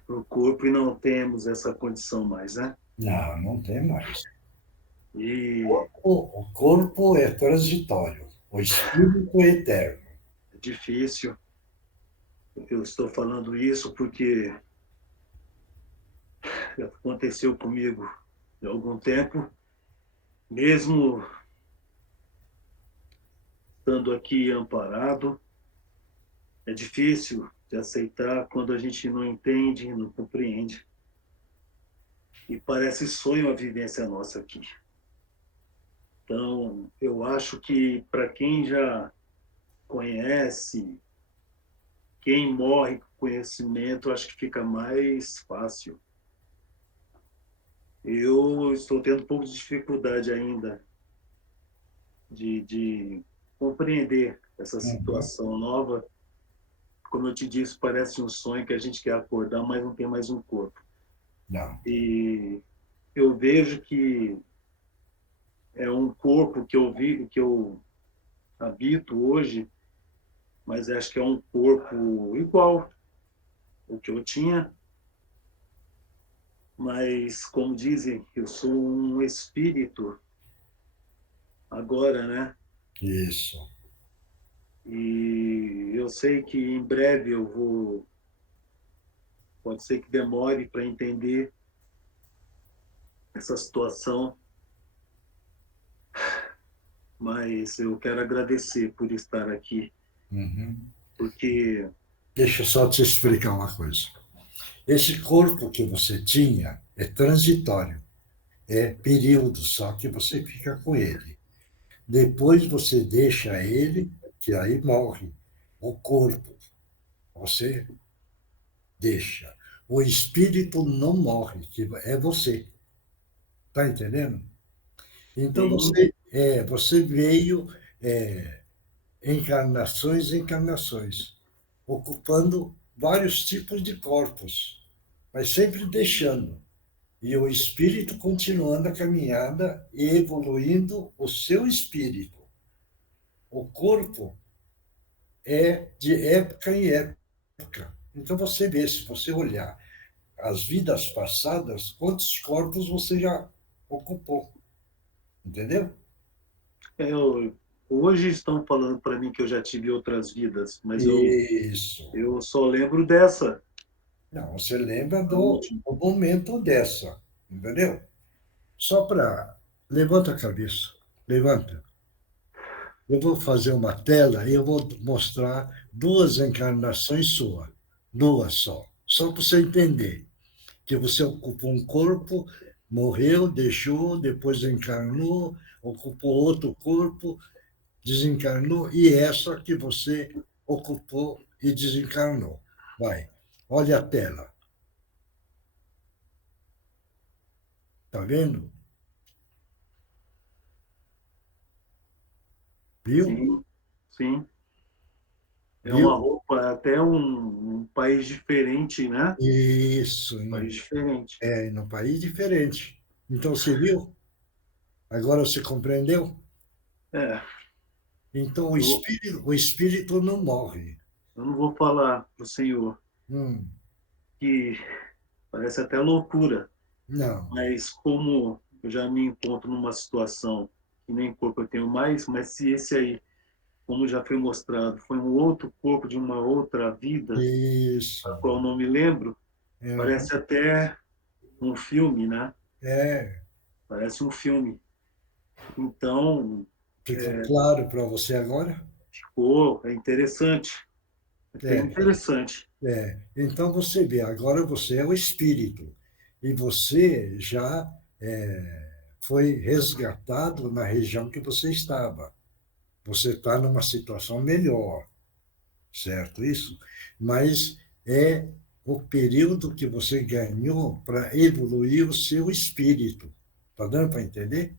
para o corpo e não temos essa condição mais, né? Não tem mais. E o corpo é transitório, o espírito é eterno. É difícil. Eu estou falando isso porque aconteceu comigo há algum tempo, mesmo estando aqui amparado, é difícil de aceitar quando a gente não entende, não compreende. E parece sonho a vivência nossa aqui. Então, eu acho que para quem já conhece, quem morre com conhecimento, acho que fica mais fácil. Eu estou tendo um pouco de dificuldade ainda de compreender essa situação nova. Como eu te disse, parece um sonho que a gente quer acordar, mas não tem mais um corpo. Não. E eu vejo que é um corpo que eu vivo, que eu habito hoje, mas acho que é um corpo igual ao que eu tinha. Mas, como dizem, eu sou um espírito agora, né? Isso. E eu sei que em breve eu vou... Pode ser que demore para entender essa situação, mas eu quero agradecer por estar aqui, porque... Deixa eu só te explicar uma coisa. Esse corpo que você tinha é transitório, é período só que você fica com ele. Depois você deixa ele, que aí morre. O corpo, você deixa. O espírito não morre, que é você. Está entendendo? Então você veio encarnações, ocupando vários tipos de corpos, mas sempre deixando. E o espírito continuando a caminhada e evoluindo o seu espírito. O corpo é de época em época. Então você vê, se você olhar as vidas passadas, quantos corpos você já ocupou. Entendeu? Hoje estão falando para mim que eu já tive outras vidas, mas Isso. eu só lembro dessa. Não, você lembra do momento dessa, entendeu? Só para... Levanta a cabeça, levanta. Eu vou fazer uma tela e eu vou mostrar 2 encarnações suas, 2 só para você entender que você ocupou um corpo, morreu, deixou, depois encarnou, ocupou outro corpo, desencarnou, e essa que você ocupou e desencarnou. Vai, olha a tela. Tá vendo? Viu? Sim, sim. É Viu? uma roupa, até um país diferente, né? Isso. País diferente. Num país diferente. Então, você viu? Agora você compreendeu? É. Então, o espírito não morre. Eu não vou falar para o senhor que parece até loucura, Não. mas como eu já me encontro numa situação que nem corpo eu tenho mais, mas se esse aí, como já foi mostrado, foi um outro corpo de uma outra vida, a qual eu não me lembro, parece até um filme, né? Parece um filme. Então... Ficou claro para você agora? Ficou, é interessante. É interessante. Então, você vê, agora você é o espírito. E você já foi resgatado na região que você estava. Você está numa situação melhor, certo? Isso? Mas é o período que você ganhou para evoluir o seu espírito. Está dando para entender?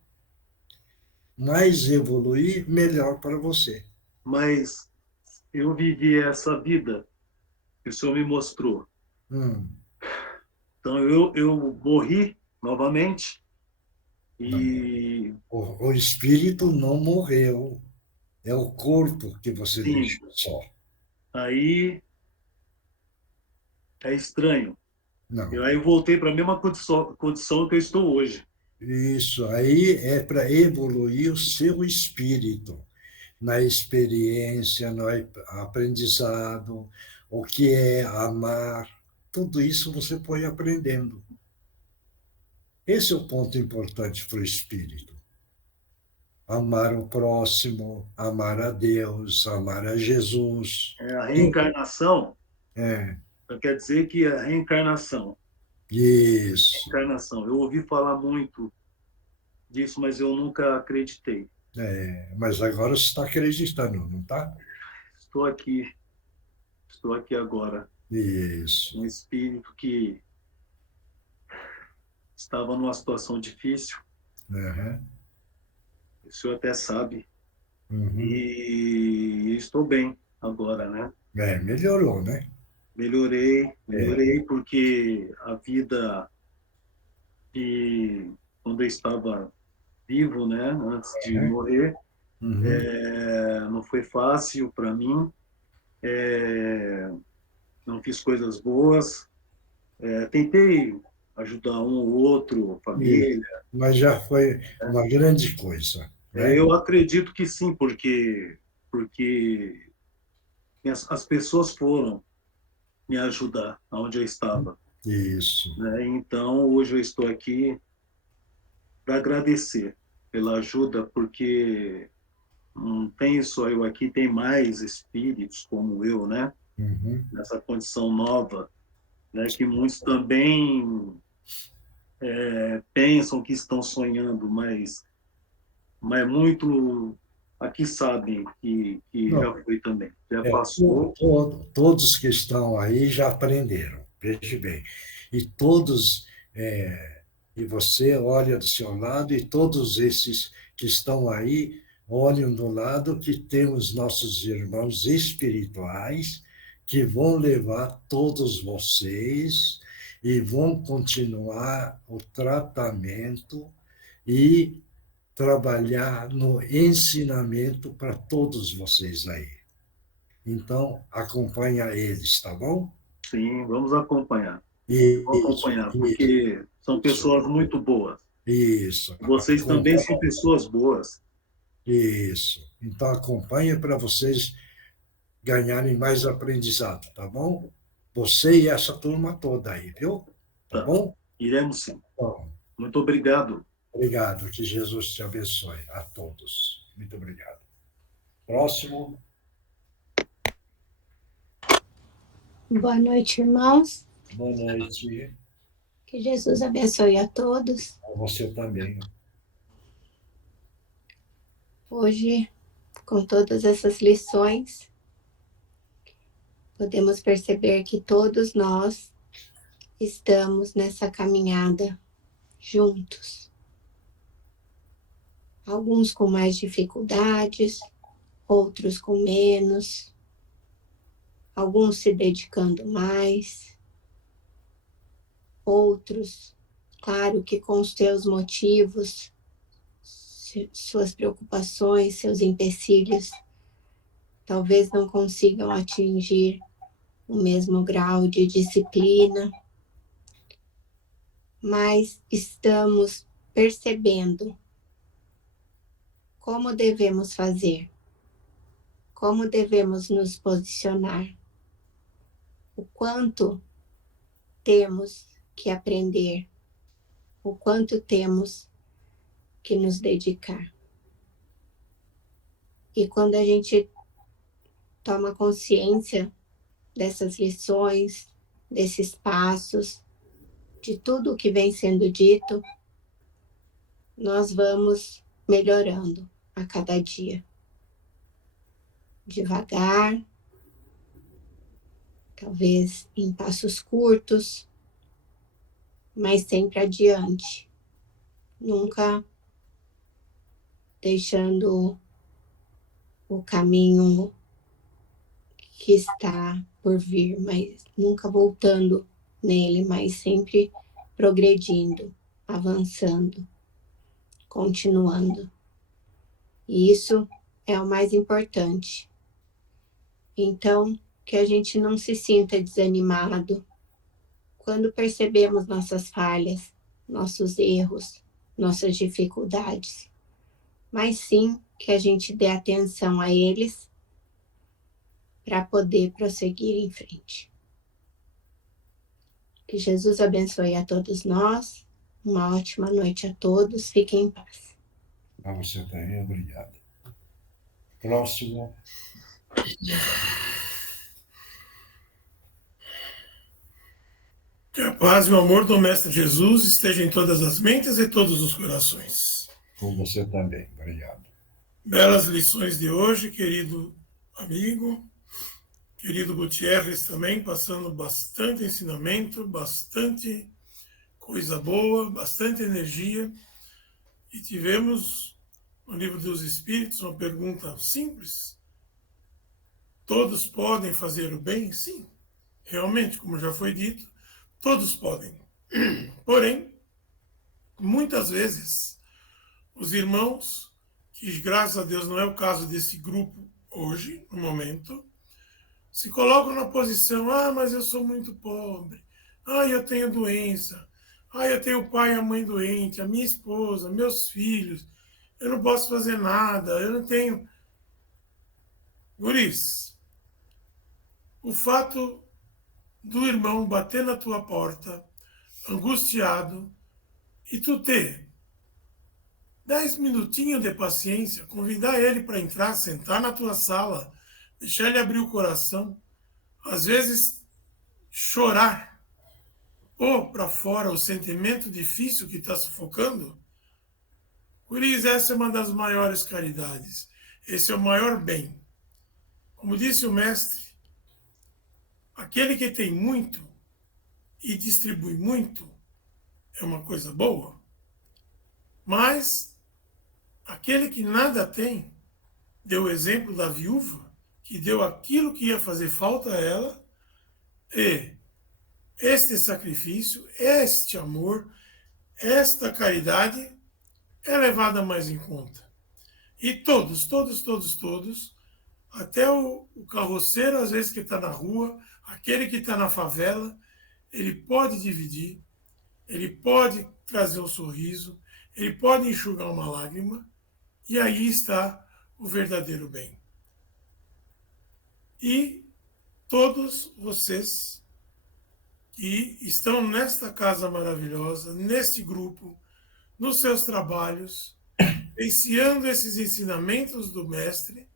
Mais evoluir, melhor para você. Mas eu vivi essa vida que o senhor me mostrou. Então eu morri novamente e... O espírito não morreu. É o corpo que você deixou só. Aí é estranho. Não. Aí eu voltei para a mesma condição que eu estou hoje. Isso aí é para evoluir o seu espírito na experiência, no aprendizado, o que é amar, tudo isso você foi aprendendo. Esse é o ponto importante para o espírito. Amar o próximo, amar a Deus, amar a Jesus. A reencarnação quer dizer que a reencarnação. Isso. Reencarnação. Eu ouvi falar muito disso, mas eu nunca acreditei. Mas agora você está acreditando, não está? Estou aqui agora. Isso. Um espírito que estava numa situação difícil. O senhor até sabe. E estou bem agora, né? Melhorou, né? Melhorei porque a vida que quando eu estava vivo, né, antes de morrer, não foi fácil para mim. Não fiz coisas boas. Tentei ajudar um ou outro, família. Mas já foi uma grande coisa. Né? Eu acredito que sim, porque as pessoas foram me ajudar onde eu estava. Isso. Né? Então, hoje eu estou aqui para agradecer pela ajuda, porque não tem só eu aqui, tem mais espíritos como eu, né? Nessa condição nova, né? Que muitos também pensam que estão sonhando, mas muito aqui sabem que já foi também, já passou. Todos que estão aí já aprenderam, veja bem. E todos, e você olha do seu lado, e todos esses que estão aí olham do lado que tem os nossos irmãos espirituais que vão levar todos vocês e vão continuar o tratamento e trabalhar no ensinamento para todos vocês aí. Então, acompanha eles, tá bom? Sim, vamos acompanhar. Vamos acompanhar, porque são pessoas muito boas. Isso. Vocês também são pessoas boas. Isso. Então, acompanhe para vocês ganharem mais aprendizado, tá bom? Você e essa turma toda aí, viu? Tá bom? Iremos sim. Bom, Muito obrigado. obrigado. Que Jesus te abençoe a todos. Muito obrigado. Próximo. Boa noite, irmãos. Boa noite. Que Jesus abençoe a todos. A você também. Hoje, com todas essas lições, podemos perceber que todos nós estamos nessa caminhada juntos. Alguns com mais dificuldades, outros com menos, alguns se dedicando mais, outros, claro que com os seus motivos, suas preocupações, seus empecilhos, talvez não consigam atingir o mesmo grau de disciplina, mas estamos percebendo como devemos fazer, como devemos nos posicionar, o quanto temos que aprender, o quanto temos que nos dedicar. E quando a gente toma consciência dessas lições, desses passos, de tudo o que vem sendo dito, nós vamos melhorando a cada dia. Devagar, talvez em passos curtos, mas sempre adiante. Nunca deixando o caminho que está por vir, mas nunca voltando nele, mas sempre progredindo, avançando, continuando. E isso é o mais importante. Então, que a gente não se sinta desanimado quando percebemos nossas falhas, nossos erros, nossas dificuldades, mas sim que a gente dê atenção a eles para poder prosseguir em frente. Que Jesus abençoe a todos nós. Uma ótima noite a todos. Fiquem em paz. A você também, obrigado. Próximo. Que a paz e o amor do Mestre Jesus estejam em todas as mentes e todos os corações. Com você também, obrigado. Belas lições de hoje, querido amigo, querido Gutierrez também, passando bastante ensinamento, bastante coisa boa, bastante energia. E tivemos no Livro dos Espíritos uma pergunta simples. Todos podem fazer o bem? Sim, realmente, como já foi dito, todos podem. Porém, muitas vezes, os irmãos, que graças a Deus não é o caso desse grupo hoje, no momento, se colocam na posição, mas eu sou muito pobre, eu tenho doença, eu tenho o pai e a mãe doente, a minha esposa, meus filhos, eu não posso fazer nada, eu não tenho... Guris, o fato do irmão bater na tua porta, angustiado, e tu ter 10 minutinhos de paciência, convidar ele para entrar, sentar na tua sala, deixar ele abrir o coração, às vezes chorar, pôr para fora o sentimento difícil que está sufocando. Por isso, essa é uma das maiores caridades. Esse é o maior bem. Como disse o mestre, aquele que tem muito e distribui muito é uma coisa boa, mas aquele que nada tem, deu o exemplo da viúva, que deu aquilo que ia fazer falta a ela, e este sacrifício, este amor, esta caridade é levada mais em conta. E todos, até o carroceiro, às vezes, que está na rua, aquele que está na favela, ele pode dividir, ele pode trazer um sorriso, ele pode enxugar uma lágrima, E aí está o verdadeiro bem. E todos vocês que estão nesta casa maravilhosa, neste grupo, nos seus trabalhos, ensinando esses ensinamentos do Mestre,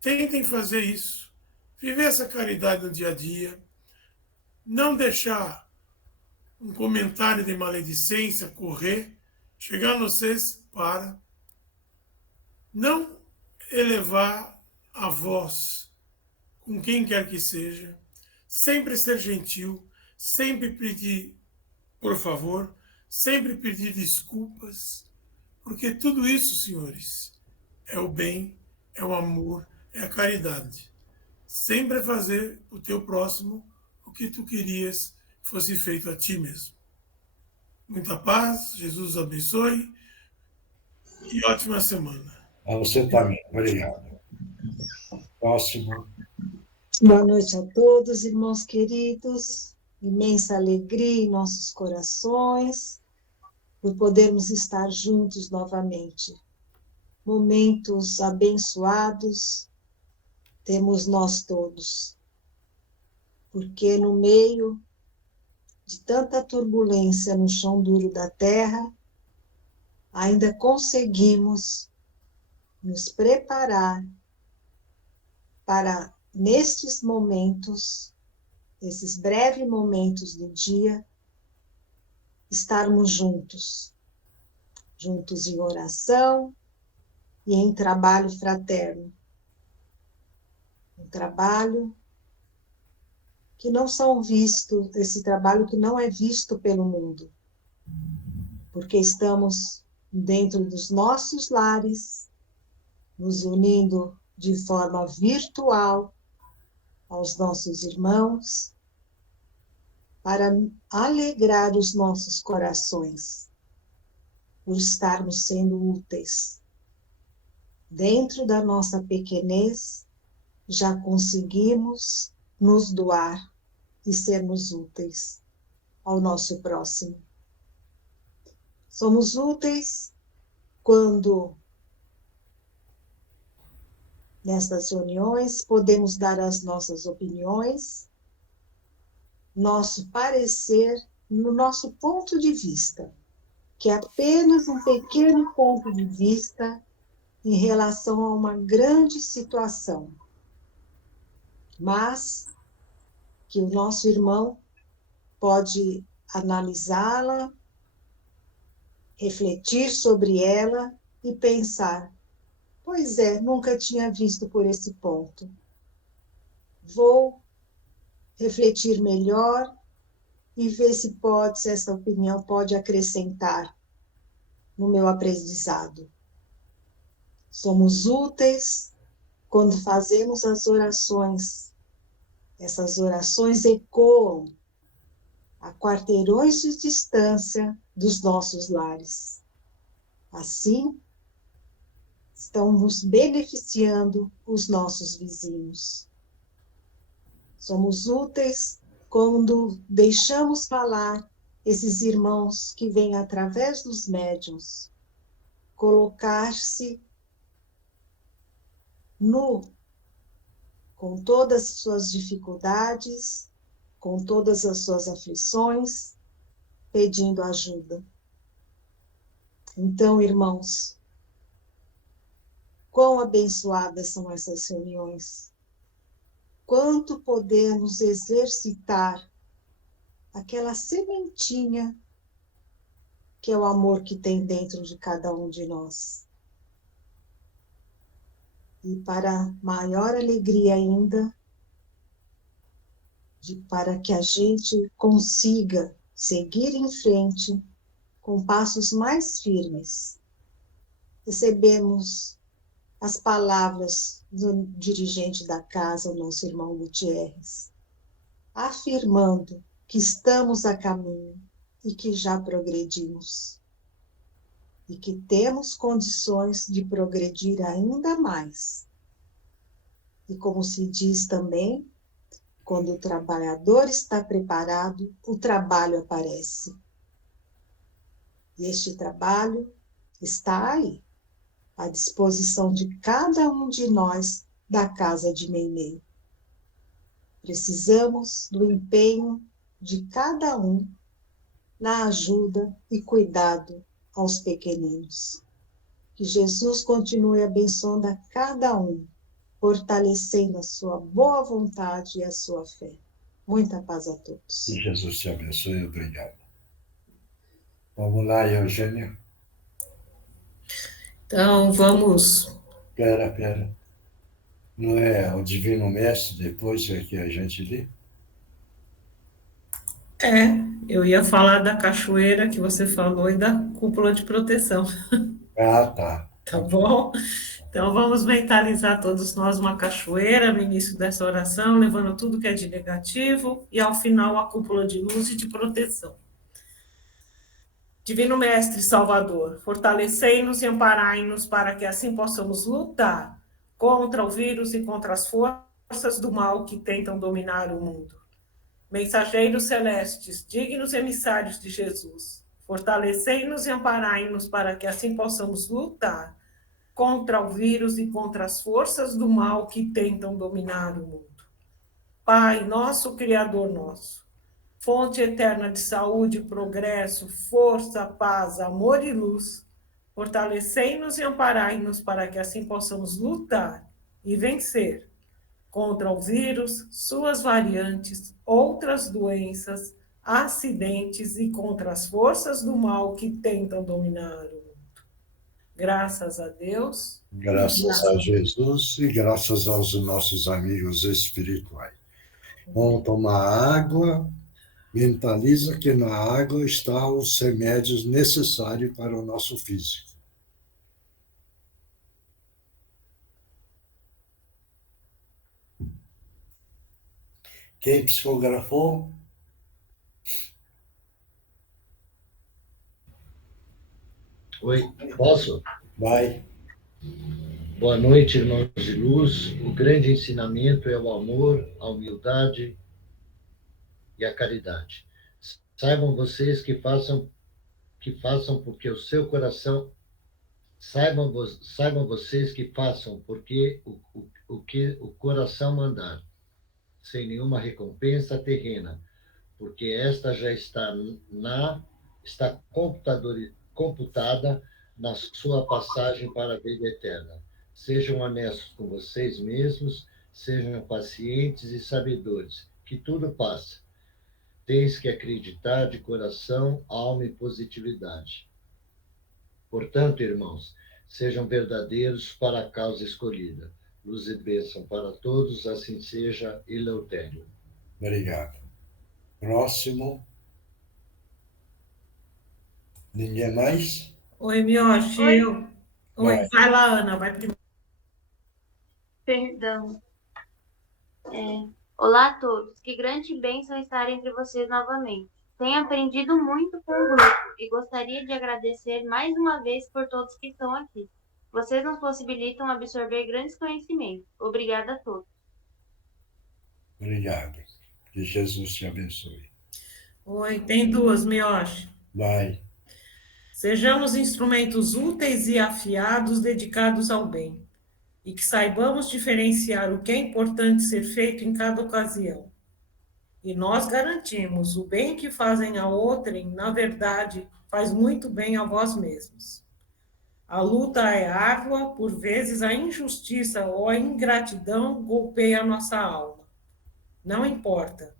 tentem fazer isso, viver essa caridade no dia a dia, não deixar um comentário de maledicência correr, chegar a vocês para não elevar a voz com quem quer que seja, sempre ser gentil, sempre pedir por favor, sempre pedir desculpas, porque tudo isso, senhores, é o bem, é o amor, é a caridade. Sempre fazer o teu próximo o que tu querias que fosse feito a ti mesmo. Muita paz, Jesus abençoe e ótima semana. A você também. Obrigado. Próximo. Boa noite a todos, irmãos queridos. Imensa alegria em nossos corações por podermos estar juntos novamente. Momentos abençoados temos nós todos, porque no meio de tanta turbulência no chão duro da terra, ainda conseguimos nos preparar para, nestes momentos, esses breves momentos do dia, estarmos juntos em oração e em trabalho fraterno. Um trabalho que não são vistos, esse trabalho que não é visto pelo mundo, porque estamos dentro dos nossos lares, nos unindo de forma virtual aos nossos irmãos, para alegrar os nossos corações, por estarmos sendo úteis. Dentro da nossa pequenez, já conseguimos nos doar e sermos úteis ao nosso próximo. Somos úteis quando, nessas reuniões, podemos dar as nossas opiniões, nosso parecer, no nosso ponto de vista, que é apenas um pequeno ponto de vista em relação a uma grande situação, mas que o nosso irmão pode analisá-la, refletir sobre ela e pensar: pois é, nunca tinha visto por esse ponto. Vou refletir melhor e ver se essa opinião pode acrescentar no meu aprendizado. Somos úteis quando fazemos as orações. Essas orações ecoam a quarteirões de distância dos nossos lares. Assim, estamos beneficiando os nossos vizinhos. Somos úteis quando deixamos falar esses irmãos que vêm através dos médiuns, colocar-se nu, com todas as suas dificuldades, com todas as suas aflições, pedindo ajuda. Então, irmãos, quão abençoadas são essas reuniões. Quanto podemos exercitar aquela sementinha que é o amor que tem dentro de cada um de nós. E para maior alegria ainda, para que a gente consiga seguir em frente com passos mais firmes, recebemos as palavras do dirigente da casa, o nosso irmão Gutierrez, afirmando que estamos a caminho e que já progredimos. E que temos condições de progredir ainda mais. E como se diz também, quando o trabalhador está preparado, o trabalho aparece. E este trabalho está aí, à disposição de cada um de nós da casa de Meimei. Precisamos do empenho de cada um na ajuda e cuidado aos pequeninos. Que Jesus continue abençoando a cada um, fortalecendo a sua boa vontade e a sua fé. Muita paz a todos. Que Jesus te abençoe. Obrigado. Vamos lá, Eugênia. Então, vamos... Pera. Não é o Divino Mestre depois que a gente lê? Eu ia falar da cachoeira que você falou e da cúpula de proteção. Ah, tá. Tá bom? Então, vamos mentalizar todos nós uma cachoeira no início dessa oração, levando tudo que é de negativo, e ao final a cúpula de luz e de proteção. Divino Mestre Salvador, fortalecei-nos e amparai-nos para que assim possamos lutar contra o vírus e contra as forças do mal que tentam dominar o mundo. Mensageiros celestes, dignos emissários de Jesus, fortalecei-nos e amparai-nos para que assim possamos lutar contra o vírus e contra as forças do mal que tentam dominar o mundo. Pai nosso, Criador nosso, fonte eterna de saúde, progresso, força, paz, amor e luz, fortalecei-nos e amparai-nos para que assim possamos lutar e vencer contra o vírus, suas variantes, outras doenças, acidentes e contra as forças do mal que tentam dominar o mundo. Graças a Deus. Graças a Jesus e graças aos nossos amigos espirituais. Vamos tomar água. Mentaliza que na água estão os remédios necessários para o nosso físico. Quem psicografou? Oi, posso? Vai. Boa noite, irmãos de luz. O grande ensinamento é o amor, a humildade e a caridade. Saibam vocês que façam porque o seu coração... Saibam vocês que façam porque o que o coração mandar, sem nenhuma recompensa terrena, porque esta já está computada na sua passagem para a vida eterna. Sejam honestos com vocês mesmos, sejam pacientes e sabedores, que tudo passa. Tens que acreditar de coração, alma e positividade. Portanto, irmãos, sejam verdadeiros para a causa escolhida. Luz e bênção para todos, assim seja, Eleutério. Obrigado. Próximo. Ninguém mais? Oi, Miochi. Oi, vai lá, Ana, vai primeiro. Perdão. Olá a todos, que grande bênção estar entre vocês novamente. Tenho aprendido muito com o grupo e gostaria de agradecer mais uma vez por todos que estão aqui. Vocês nos possibilitam absorver grandes conhecimentos. Obrigada a todos. Obrigado. Que Jesus te abençoe. Oi, tem duas, Miochi. Vai. Sejamos instrumentos úteis e afiados dedicados ao bem, e que saibamos diferenciar o que é importante ser feito em cada ocasião. E nós garantimos, o bem que fazem a outrem, na verdade, faz muito bem a vós mesmos. A luta é árdua, por vezes a injustiça ou a ingratidão golpeia a nossa alma. Não importa,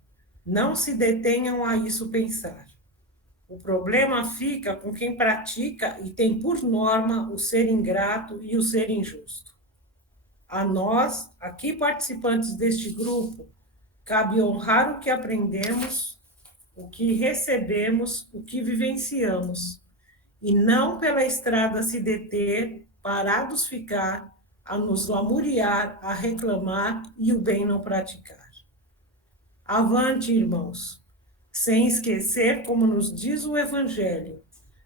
não se detenham a isso pensar. O problema fica com quem pratica e tem por norma o ser ingrato e o ser injusto. A nós, aqui participantes deste grupo, cabe honrar o que aprendemos, o que recebemos, o que vivenciamos, e não pela estrada se deter, parados ficar, a nos lamuriar, a reclamar e o bem não praticar. Avante, irmãos, sem esquecer, como nos diz o Evangelho,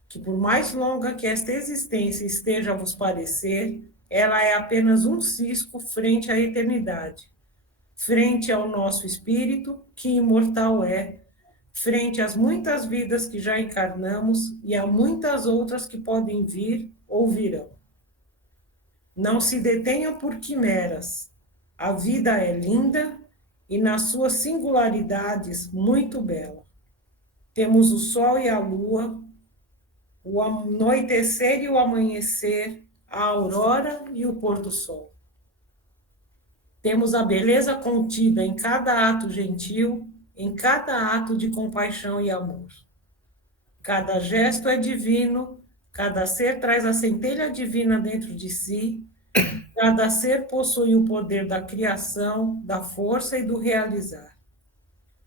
que por mais longa que esta existência esteja a vos parecer, ela é apenas um cisco frente à eternidade, frente ao nosso espírito, que imortal é, frente às muitas vidas que já encarnamos e a muitas outras que podem vir ou virão. Não se detenham por quimeras. A vida é linda e, nas suas singularidades, muito bela. Temos o sol e a lua, o anoitecer e o amanhecer, a aurora e o pôr do sol. Temos a beleza contida em cada ato gentil, em cada ato de compaixão e amor. Cada gesto é divino, cada ser traz a centelha divina dentro de si, cada ser possui o poder da criação, da força e do realizar.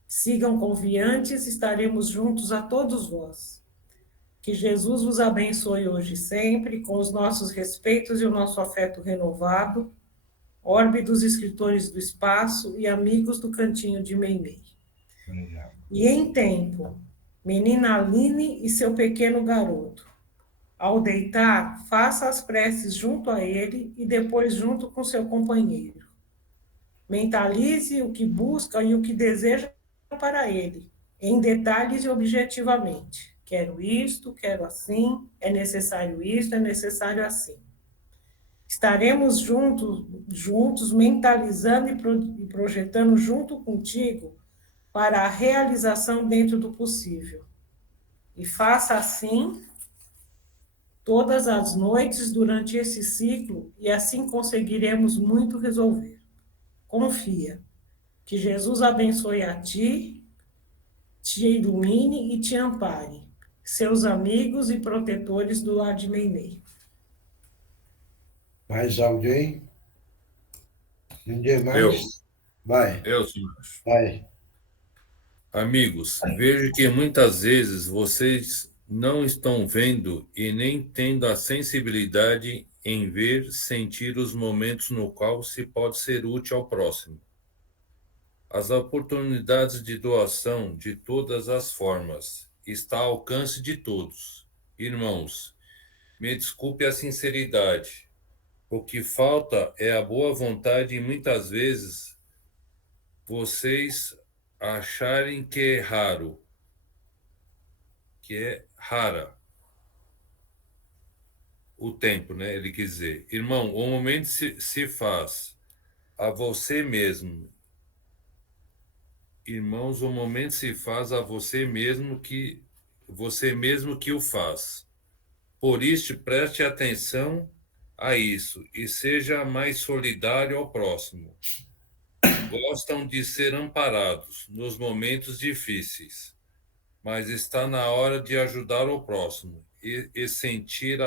Sigam confiantes, estaremos juntos a todos vós. Que Jesus vos abençoe hoje e sempre, com os nossos respeitos e o nosso afeto renovado, orbe dos escritores do espaço e amigos do Cantinho de Meimei. E em tempo, menina Aline e seu pequeno garoto. Ao deitar, faça as preces junto a ele e depois junto com seu companheiro. Mentalize o que busca e o que deseja para ele, em detalhes e objetivamente. Quero isto, quero assim, é necessário isto, é necessário assim. Estaremos juntos mentalizando e projetando junto contigo para a realização dentro do possível. E faça assim todas as noites durante esse ciclo e assim conseguiremos muito resolver. Confia. Que Jesus abençoe a ti, te ilumine e te ampare. Seus amigos e protetores do Lar de Meimei. Mais alguém? Ninguém mais? Eu. Vai. Eu, senhor. Vai. Amigos, vejo que muitas vezes vocês não estão vendo e nem tendo a sensibilidade em ver, sentir os momentos no qual se pode ser útil ao próximo. As oportunidades de doação de todas as formas está ao alcance de todos. Irmãos, me desculpe a sinceridade. O que falta é a boa vontade e muitas vezes vocês acharem que é raro, que é rara o tempo, né? Ele quis dizer. Irmão, o momento se faz a você mesmo. Irmãos, o momento se faz a você mesmo que o faz. Por isso, preste atenção a isso e seja mais solidário ao próximo. Gostam de ser amparados nos momentos difíceis, mas está na hora de ajudar o próximo e sentir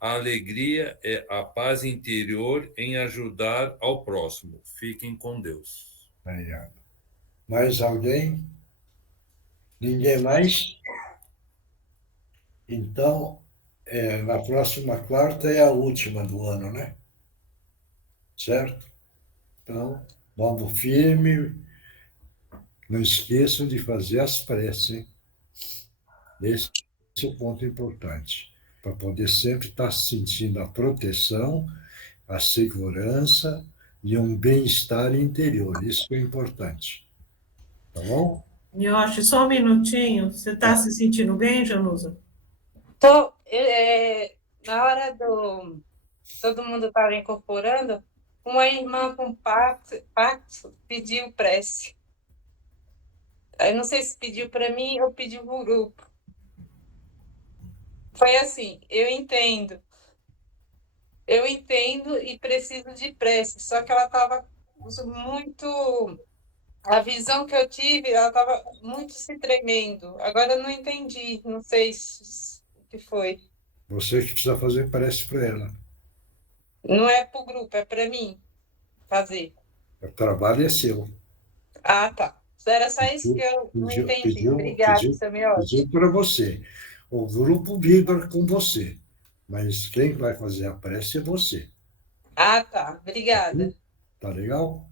a alegria e a paz interior em ajudar ao próximo. Fiquem com Deus. Obrigado. Mais alguém? Ninguém mais? Então, na próxima quarta é a última do ano, né? Certo? Então, vamos firme. Não esqueçam de fazer as preces, hein? Esse é o ponto importante, para poder sempre estar sentindo a proteção, a segurança e um bem-estar interior. Isso é importante. Tá bom? Nhoche, só um minutinho. Você está se sentindo bem, Janusa? Tô. Na hora do... Todo mundo estava incorporando, uma irmã com pacto pediu prece. Eu não sei se pediu para mim ou pediu para o grupo. Foi assim, eu entendo e preciso de prece, só que ela estava muito... A visão que eu tive, ela estava muito se tremendo. Agora eu não entendi, não sei o que foi. Você que precisa fazer prece para ela. Não é para o grupo, é para mim fazer. O trabalho é seu. Ah, tá. Era só isso que eu não entendi. Obrigada, seu Miotti. Pediu para você. O grupo vibra com você, mas quem vai fazer a prece é você. Ah, tá. Obrigada. Tá legal?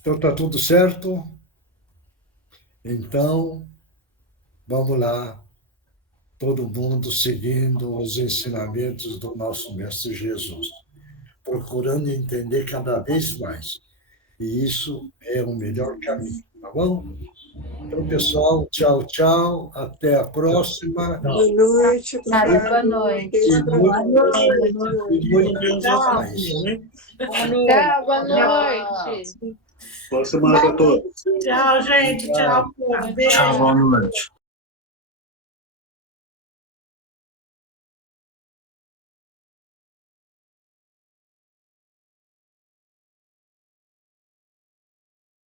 Então, tá tudo certo? Então, vamos lá. Todo mundo seguindo os ensinamentos do nosso Mestre Jesus, procurando entender cada vez mais E isso é o melhor caminho, tá bom? Então, pessoal, tchau, tchau. Até a próxima. Boa noite. Boa noite. Tchau, boa noite. Boa semana para todos. Tchau, gente. Tchau, povo. Beijo. Tchau, boa noite.